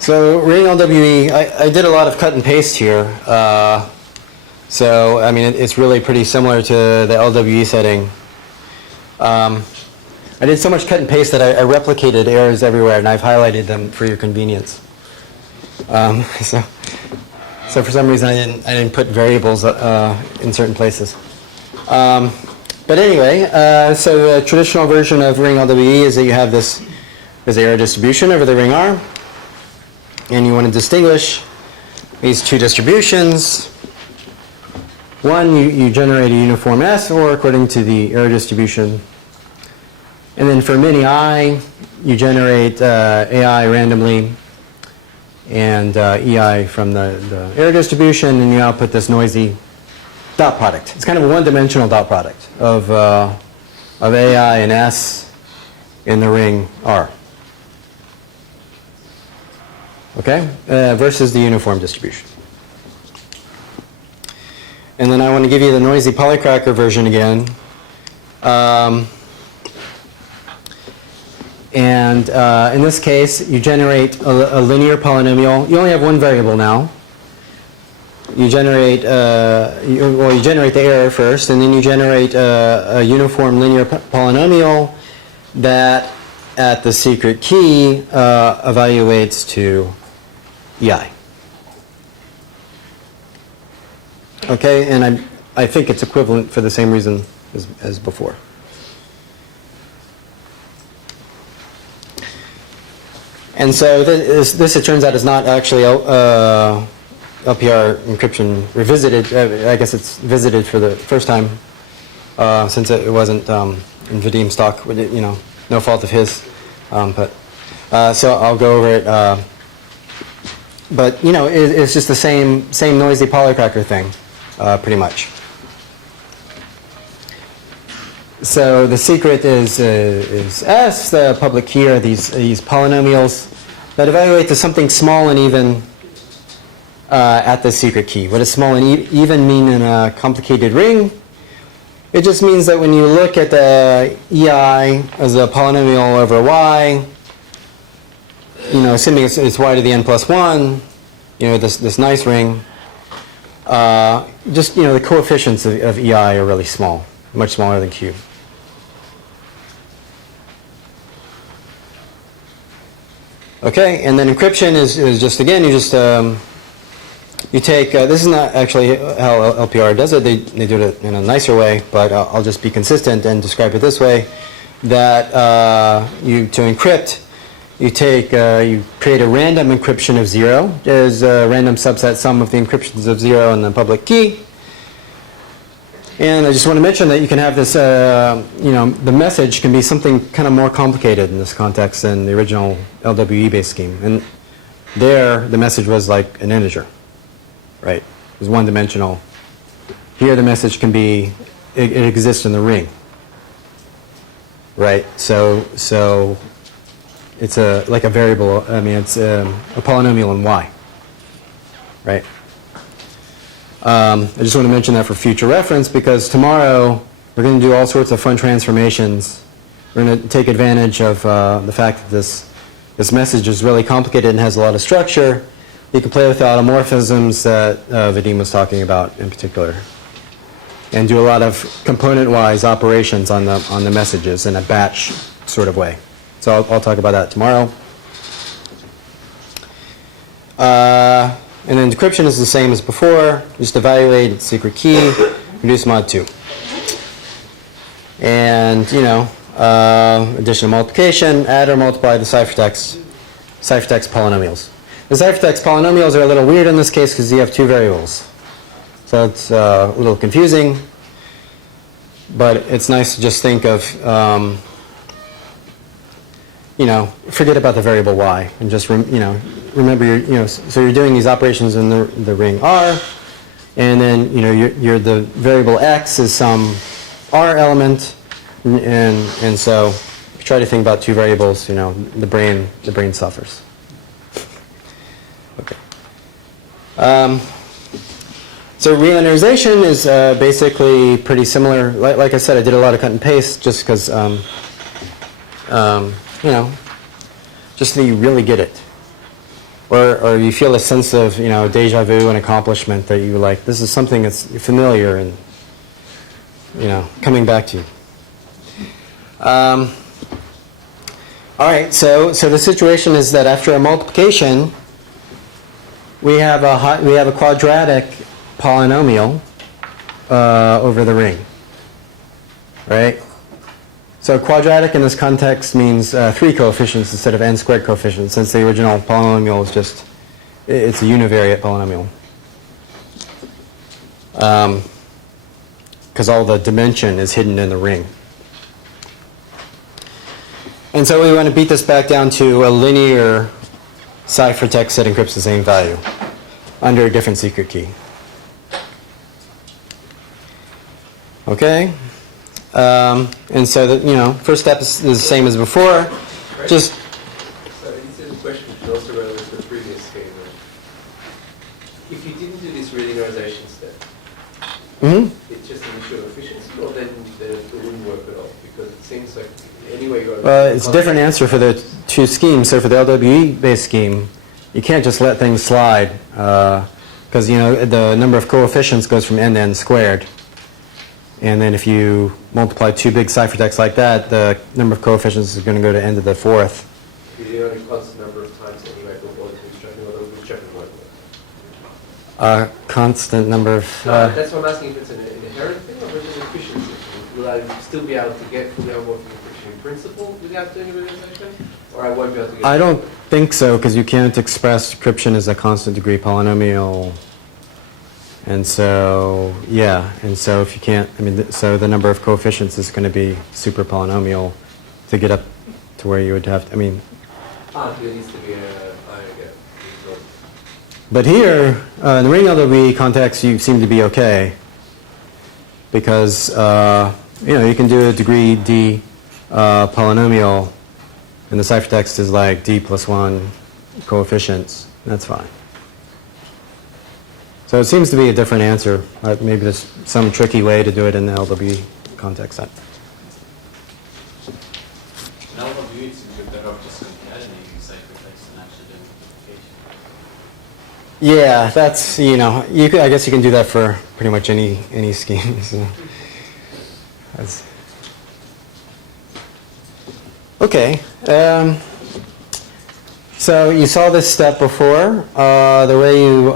So ring LWE, I did a lot of cut and paste here. So I mean, it's really pretty similar to the LWE setting. I did so much cut and paste that I replicated errors everywhere, and I've highlighted them for your convenience. So for some reason I didn't put variables in certain places. But anyway, so the traditional version of ring LWE is that you have this error distribution over the ring R, and you want to distinguish these two distributions. One, you generate a uniform S, or according to the error distribution. And then for many I, you generate AI randomly and EI from the error distribution, and you output this noisy dot product. It's kind of a one-dimensional dot product of AI and S in the ring R. Okay? Versus the uniform distribution. And then I want to give you the noisy Pollycracker version again. And in this case, you generate a linear polynomial. You only have one variable now. You generate, you generate the error first, and then you generate a uniform linear polynomial that at the secret key evaluates to EI. Okay, and I think it's equivalent for the same reason as before. And so this it turns out, is not actually LPR encryption revisited. I guess it's visited for the first time since it wasn't in Vadim's talk. You know, no fault of his. So I'll go over it. But you know, it's just the same noisy Pollycracker thing, pretty much. So the secret is S. The public key are these polynomials that evaluate to something small and even at the secret key. What does small and even mean in a complicated ring? It just means that when you look at the EI as a polynomial over Y, you know, assuming it's Y to the n plus 1, you know, this nice ring, just, you know, the coefficients of EI are really small, much smaller than Q. Okay, and then encryption is just, again, you just, you take, this is not actually how LPR does it, they do it in a nicer way, but I'll just be consistent and describe it this way, that to encrypt, you take, you create a random encryption of 0. There's a random subset sum of the encryptions of 0 in the public key. And I just want to mention that you can have this, you know, the message can be something kind of more complicated in this context than the original LWE-based scheme. And there, the message was like an integer, right? It was one-dimensional. Here, the message can be, it exists in the ring, right? So it's like a variable. I mean, it's a polynomial in Y, right? I just want to mention that for future reference, because tomorrow we're going to do all sorts of fun transformations. We're going to take advantage of the fact that this message is really complicated and has a lot of structure. You can play with the automorphisms that Vadim was talking about in particular, and do a lot of component-wise operations on the messages in a batch sort of way. So I'll talk about that tomorrow. And then decryption is the same as before. Just evaluate secret key, reduce mod 2. And, you know, addition and multiplication, add or multiply the ciphertext polynomials. The ciphertext polynomials are a little weird in this case because you have 2 variables. So it's a little confusing, but it's nice to just think of, you know, forget about the variable y and just, you know, remember so you're doing these operations in the ring R, and then, you know, the variable x is some R element, and so if you try to think about 2 variables, you know, the brain suffers. Okay. So relinearization is basically pretty similar. Like I said, I did a lot of cut and paste just because, you know, just so you really get it. Or you feel a sense of, you know, deja vu and accomplishment that you like, this is something that's familiar and, you know, coming back to you. All right, so the situation is that after a multiplication, we have a quadratic polynomial over the ring, right? So quadratic in this context means 3 coefficients instead of n squared coefficients, since the original polynomial is just, it's a univariate polynomial. Because all the dimension is hidden in the ring. And so we want to beat this back down to a linear ciphertext that encrypts the same value under a different secret key. Okay? And so that, you know, first step is the same as before. Right. Just So this is a question which is also relevant to the previous scheme. If you didn't do this relinearization step, it's just an issue of efficiency, or then it wouldn't work at all? Because it seems like anyway you are... it's a different answer for the 2 schemes. So for the LWE-based scheme, you can't just let things slide because, you know, the number of coefficients goes from n to n squared. And then if you multiply two big ciphertexts like that, the number of coefficients is going to go to end of the fourth. The only constant number of times anyway before the bootstrapping, although bootstrapping won't work. Constant number of... That's what I'm asking, if it's an inherent thing or if it's an efficiency. Will I still be able to get fully homomorphic encryption in principle without doing a realization? Or I won't be able to get I don't think so, because you can't express decryption as a constant degree polynomial. And so, yeah, and so if you can't, I mean, so the number of coefficients is going to be super polynomial to get up to where you would have to, I mean. there needs to be a But here, in the ring LWE context, you seem to be okay. Because, you can do a degree D polynomial, and the ciphertext is like D plus 1 coefficients. That's fine. So it seems to be a different answer. Maybe there's some tricky way to do it in the LWE context. In LWE, it's better off just concatenating ciphertext and actually doing multiplication. Yeah, that's, I guess you can do that for pretty much any scheme. So. Okay. So you saw this step before. The way you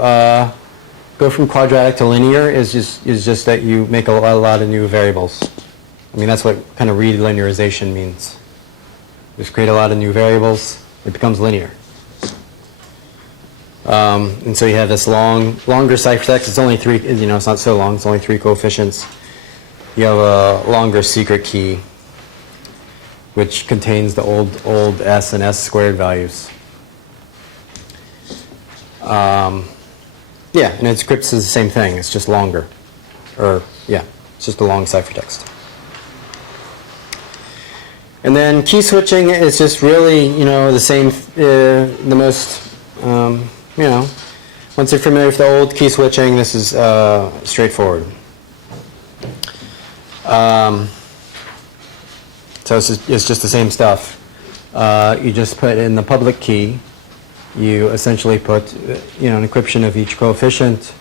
go from quadratic to linear is just that you make a lot of new variables. I mean, that's what kind of relinearization means. Just create a lot of new variables. It becomes linear. And so you have this longer ciphertext. It's only 3, it's not so long. It's only 3 coefficients. You have a longer secret key, which contains the old S and S squared values. Yeah, and it encrypts is the same thing. It's just longer. It's just a long ciphertext. And then key switching is just really, the same, the most, once you're familiar with the old key switching, this is straightforward. So it's just the same stuff. You just put in the public key. You essentially put, an encryption of each coefficient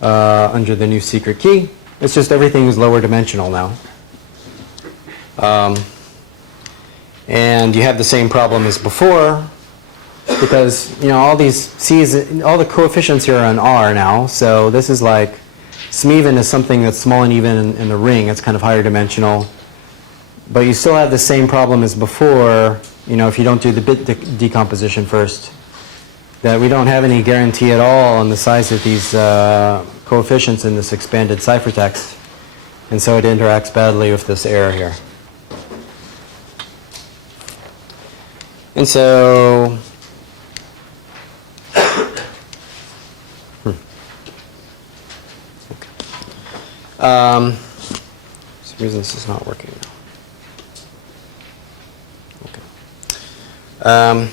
under the new secret key. It's just everything is lower dimensional now. And you have the same problem as before, because all these C's, all the coefficients here are in R now. So this is like some even is something that's small and even in the ring. It's kind of higher dimensional. But you still have the same problem as before, if you don't do the bit decomposition first, that we don't have any guarantee at all on the size of these coefficients in this expanded ciphertext. And so it interacts badly with this error here. And so, for some reason this is not working now.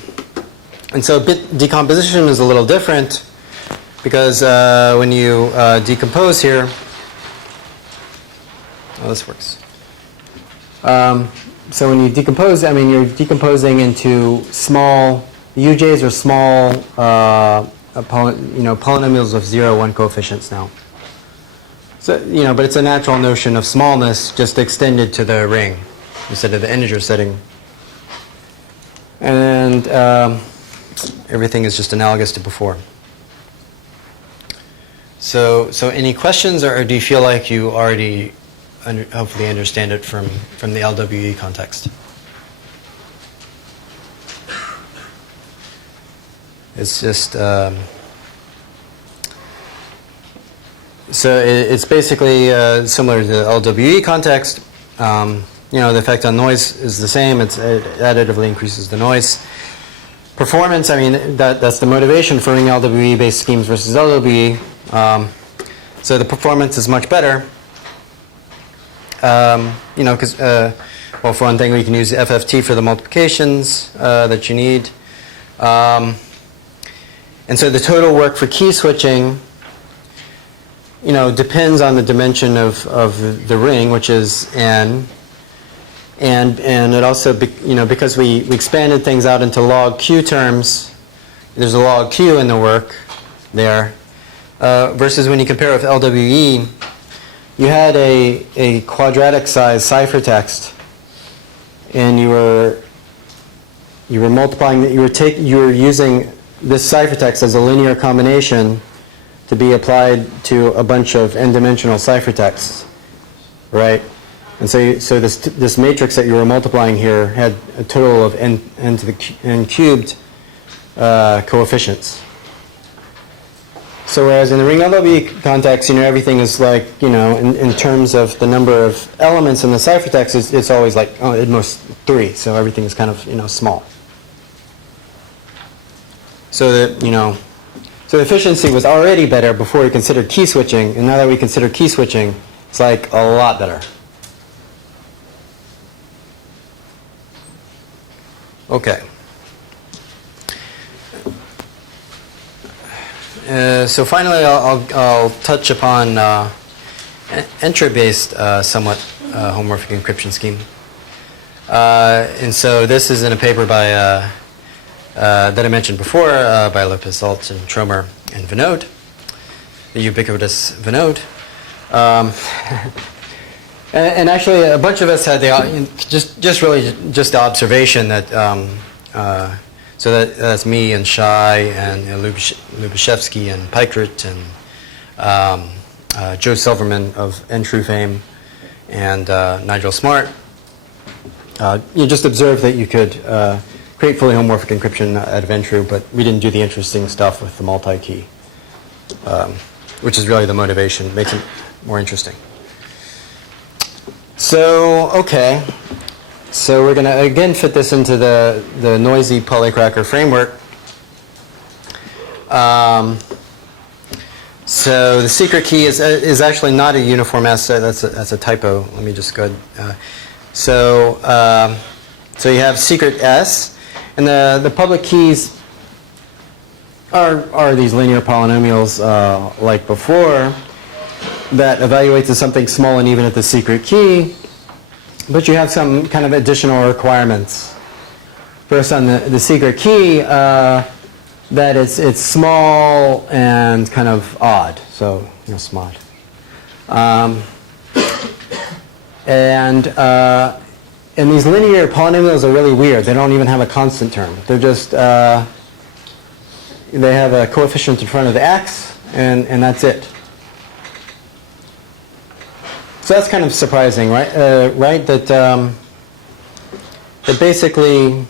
And so bit decomposition is a little different because when you decompose here, this works. So when you decompose, you're decomposing into small, UJs are small, polynomials of 0, 1 coefficients now. So, but it's a natural notion of smallness just extended to the ring instead of the integer setting. And everything is just analogous to before. So any questions, or do you feel like you already hopefully understand it from the LWE context? It's just so it's basically similar to the LWE context. The effect on noise is the same. It additively increases the noise. Performance, that's the motivation for ring LWE-based schemes versus LWE. So the performance is much better. Because, for one thing, we can use FFT for the multiplications that you need. And so the total work for key switching, depends on the dimension of the ring, which is n. And it also, because we expanded things out into log Q terms, there's a log Q in the work there. Versus when you compare with LWE, you had a quadratic size ciphertext, and you were multiplying that, you were using this ciphertext as a linear combination to be applied to a bunch of n-dimensional ciphertexts, right? And so this matrix that you were multiplying here had a total of n to the n cubed coefficients. So whereas in the ring LW context, everything is like, in terms of the number of elements in the ciphertext, it's always like at most 3. So everything is kind of, small. So that, so the efficiency was already better before we considered key switching, and now that we consider key switching, it's like a lot better. Okay. So finally, I'll touch upon entry-based somewhat homomorphic encryption scheme. And so this is in a paper by that I mentioned before by Lopez, Alt, and Tromer, and Vinod, the ubiquitous Vinod. And actually, a bunch of us had the just the observation that so that's me and Shai and Lubashevsky and Pikert and Joe Silverman of Entru fame and Nigel Smart. You just observed that you could create fully homomorphic encryption out of Entru, but we didn't do the interesting stuff with the multi-key, which is really the motivation. It makes it more interesting. So, okay. So we're going to again fit this into the noisy Pollycracker framework. So the secret key is actually not a uniform S. That's a typo. Let me just go ahead. So you have secret S, and the public keys are these linear polynomials like before that evaluate to something small and even at the secret key. But you have some kind of additional requirements. First, on the secret key, that it's small and kind of odd, so smart. And these linear polynomials are really weird. They don't even have a constant term. They're just they have a coefficient in front of the x, and that's it. So that's kind of surprising, right? That basically,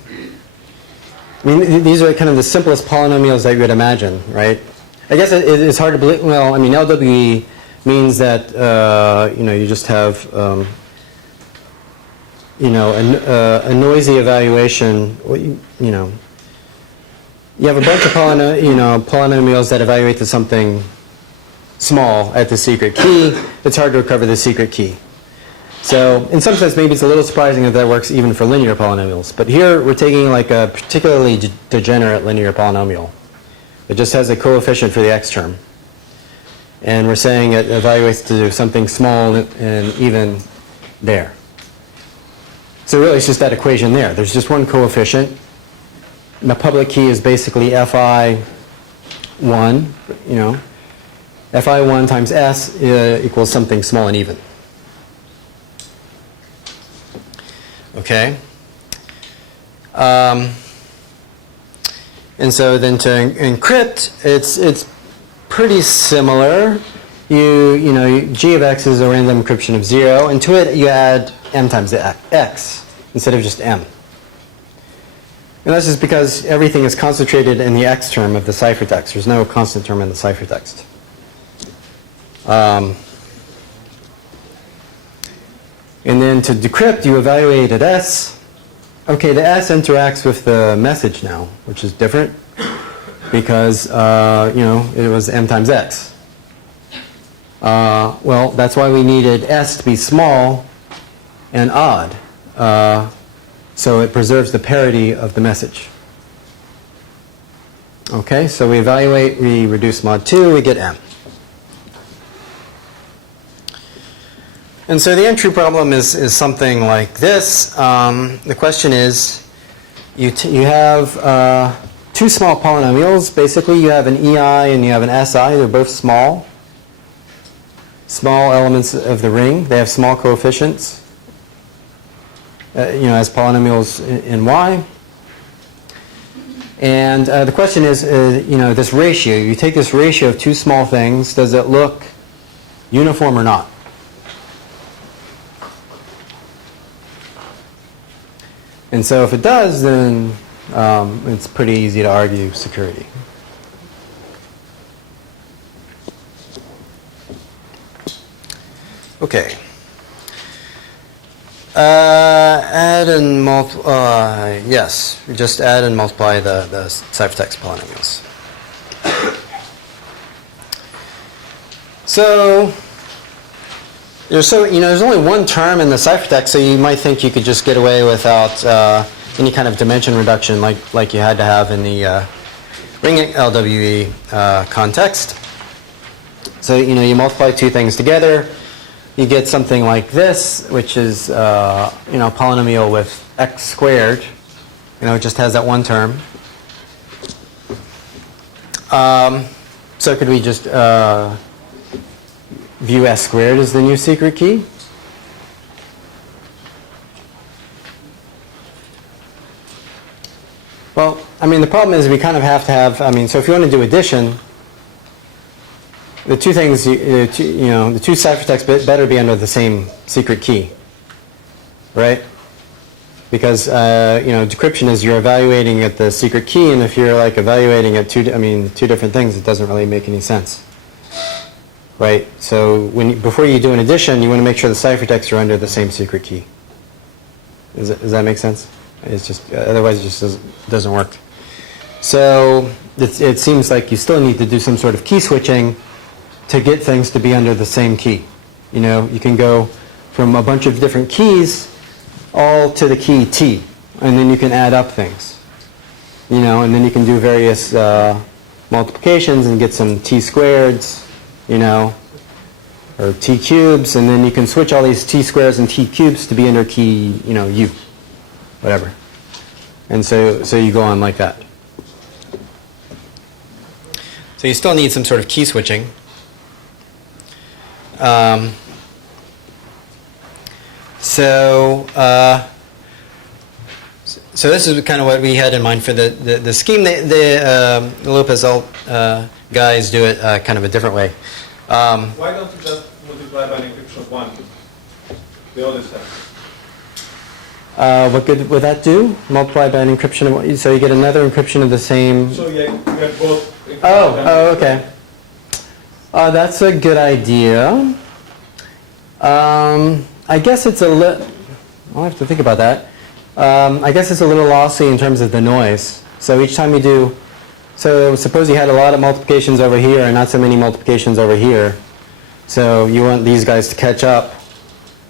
these are kind of the simplest polynomials that you would imagine, right? I guess it's hard to believe. Well, LWE means that you just have a noisy evaluation. You have a bunch of polynomials that evaluate to something small at the secret key. It's hard to recover the secret key. So in some sense, maybe it's a little surprising that that works even for linear polynomials. But here we're taking like a particularly degenerate linear polynomial. It just has a coefficient for the x term. And we're saying it evaluates to something small and even there. So really it's just that equation there. There's just one coefficient. And the public key is basically FI1, FI1 times S equals something small and even. Okay. And so then to encrypt, it's pretty similar. G of x is a random encryption of 0, and to it you add m times x instead of just m. And that's just because everything is concentrated in the x term of the ciphertext. There's no constant term in the ciphertext. And then to decrypt, you evaluate at S. Okay, the S interacts with the message now, which is different because, it was m times x. Well, that's why we needed S to be small and odd. So it preserves the parity of the message. Okay, so we evaluate, we reduce mod 2, we get m. And so the entry problem is something like this. The question is, you have two small polynomials. Basically, you have an EI and you have an SI. They're both small. small elements of the ring. They have small coefficients, as polynomials in Y. And the question is, this ratio. You take this ratio of two small things. Does it look uniform or not? And so if it does, then it's pretty easy to argue security. Okay. Add and multiply. Yes, just add and multiply the ciphertext polynomials. So there's only one term in the ciphertext, so you might think you could just get away without any kind of dimension reduction, like you had to have in the ring LWE context. So you multiply two things together. You get something like this, which is polynomial with x squared. It just has that one term. So could we just view s squared as the new secret key? Well, the problem is we kind of have to have. So if you want to do addition, the two things, the two ciphertexts better be under the same secret key, right? Because decryption is you're evaluating at the secret key, and if you're evaluating at two different things, it doesn't really make any sense, right? So before you do an addition, you want to make sure the ciphertexts are under the same secret key. Does that make sense? It's just otherwise it just doesn't work. So it seems like you still need to do some sort of key switching to get things to be under the same key. You can go from a bunch of different keys all to the key T, and then you can add up things. And then you can do various multiplications and get some T squareds, or T cubes, and then you can switch all these T squares and T cubes to be under key, U, whatever. And so you go on like that. So you still need some sort of key switching. So this is kind of what we had in mind for the scheme. The Lopez guys do it kind of a different way. Why don't you just multiply by an encryption of 1? The other side. What good would that do? Multiply by an encryption of 1, so you get another encryption of the same. So you have both. Oh, okay. That's a good idea. I guess it's a little. I'll have to think about that. I guess it's a little lossy in terms of the noise. So each time you do, so suppose you had a lot of multiplications over here and not so many multiplications over here. So you want these guys to catch up,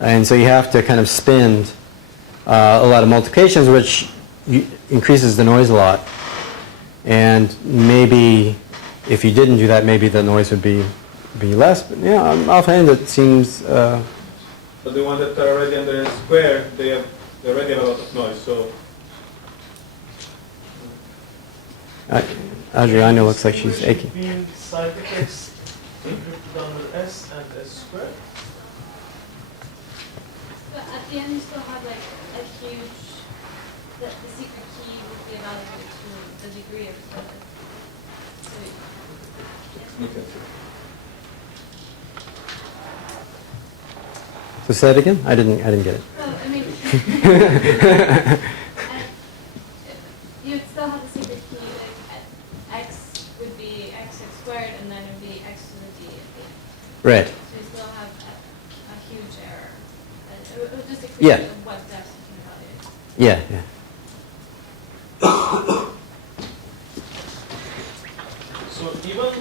and so you have to kind of spend a lot of multiplications, which increases the noise a lot. And maybe if you didn't do that, maybe the noise would be less. But yeah, offhand it seems. But the ones that are already under a square, they already have a lot of noise. So Adriana looks like she's aching. Between ciphertext encrypted under S and S squared. But at the end, you still have a huge. The secret key would be evaluated to the degree of the. Okay. So say it again. I didn't get it. Well, you would still have the secret key. X would be x squared, and then it would be x to the d at the end. Right. So you still have a huge error. It would just decrease Yeah. what depth you can evaluate. Yeah. So even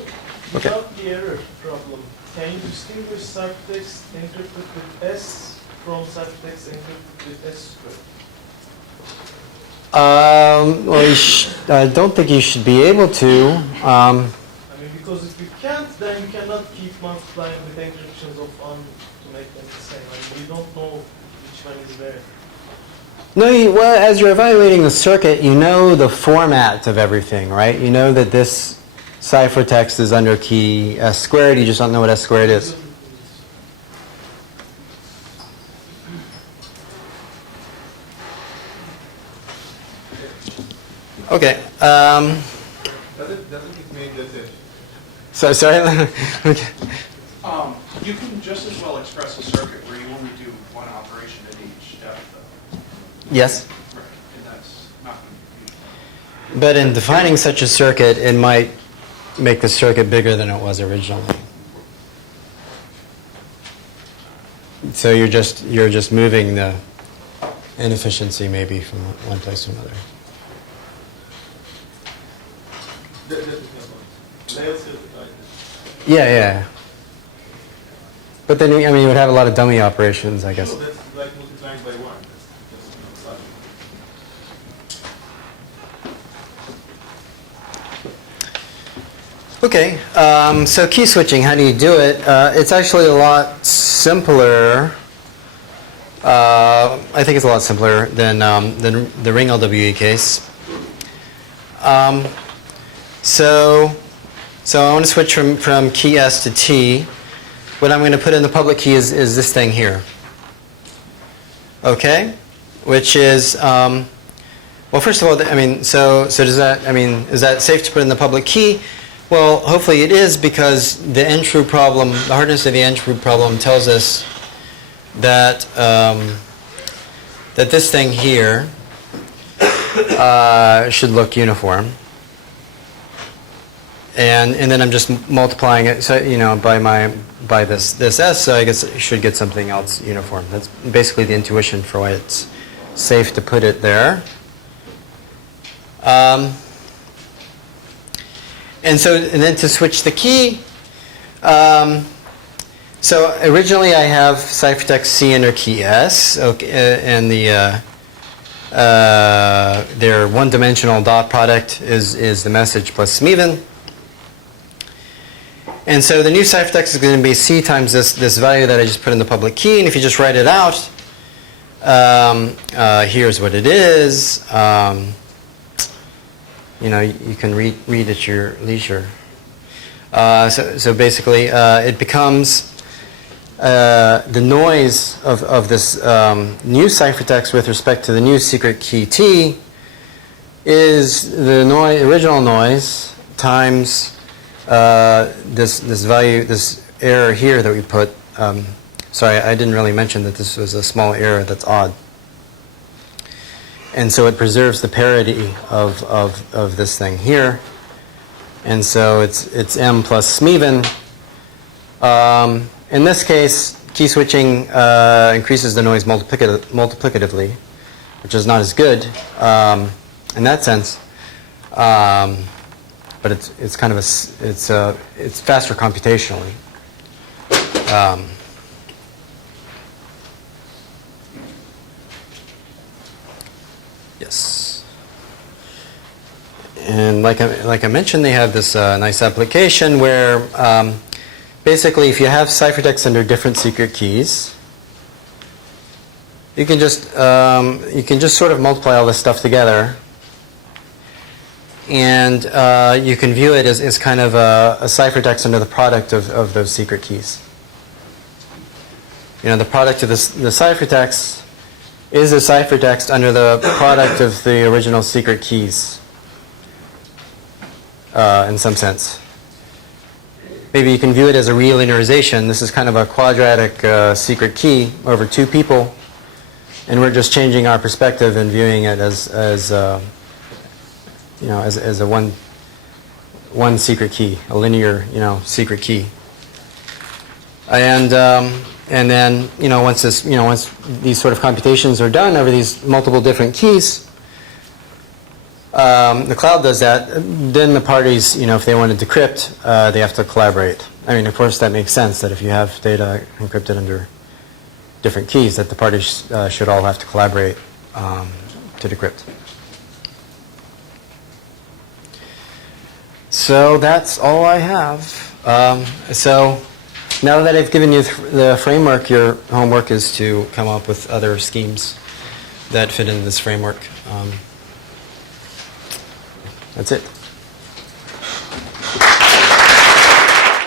without the error problem, can you distinguish ciphertext encrypted with S from ciphertext encrypted with S squared? Well, I don't think you should be able to. Because if you can't, then you cannot keep multiplying with encryptions of to make them the same. You don't know which one is where. No, well, as you're evaluating the circuit, you know the format of everything, right? You know that this ciphertext is under key S squared. You just don't know what S squared is. Okay. Doesn't it mean that So sorry. Okay. You can just as well express a circuit where you only do one operation at each step, though. Yes. Right. And that's not going to be. But in defining such a circuit, it might make the circuit bigger than it was originally. So you're just moving the inefficiency maybe from one place to another. Yeah. But then, I mean, you would have a lot of dummy operations, I guess. No, that's like multiplying by 1. That's logical. Okay, so key switching, how do you do it? It's actually a lot simpler. I think it's a lot simpler than the ring LWE case. So I want to switch from key S to T. What I'm going to put in the public key is this thing here. Okay, which is well, first of all, I mean, so does that? I mean, is that safe to put in the public key? Well, hopefully it is, because the n-true problem, the hardness of the n-true problem tells us that that this thing here should look uniform, and then I'm just multiplying it, so by this S, so I guess I should get something else uniform. That's basically the intuition for why it's safe to put it there. And then to switch the key, so originally I have ciphertext C under key S, okay, and their one-dimensional dot product is the message plus Smeven. And so the new ciphertext is going to be C times this value that I just put in the public key, and if you just write it out, here's what it is. You can read at your leisure. So basically, it becomes the noise of this new ciphertext with respect to the new secret key T is the original noise times this value, this error here that we put. Sorry, I didn't really mention that this was a small error that's odd. And so it preserves the parity of this thing here. And so it's M plus Smeven. In this case, key switching increases the noise multiplicatively, which is not as good in that sense. But it's kind of it's faster computationally. Yes. And like I mentioned, they have this nice application where basically if you have ciphertext under different secret keys, you can just sort of multiply all this stuff together, and you can view it as kind of a ciphertext under the product of those secret keys. The product of the ciphertext is a ciphertext under the product of the original secret keys, in some sense. Maybe you can view it as a relinearization. This is kind of a quadratic secret key over two people, and we're just changing our perspective and viewing it as a one secret key, a linear secret key. And then, once these sort of computations are done over these multiple different keys, the cloud does that. Then the parties, if they want to decrypt, they have to collaborate. I mean, of course, that makes sense that if you have data encrypted under different keys, that the parties should all have to collaborate to decrypt. So that's all I have. So now that I've given you the framework, your homework is to come up with other schemes that fit into this framework. That's it.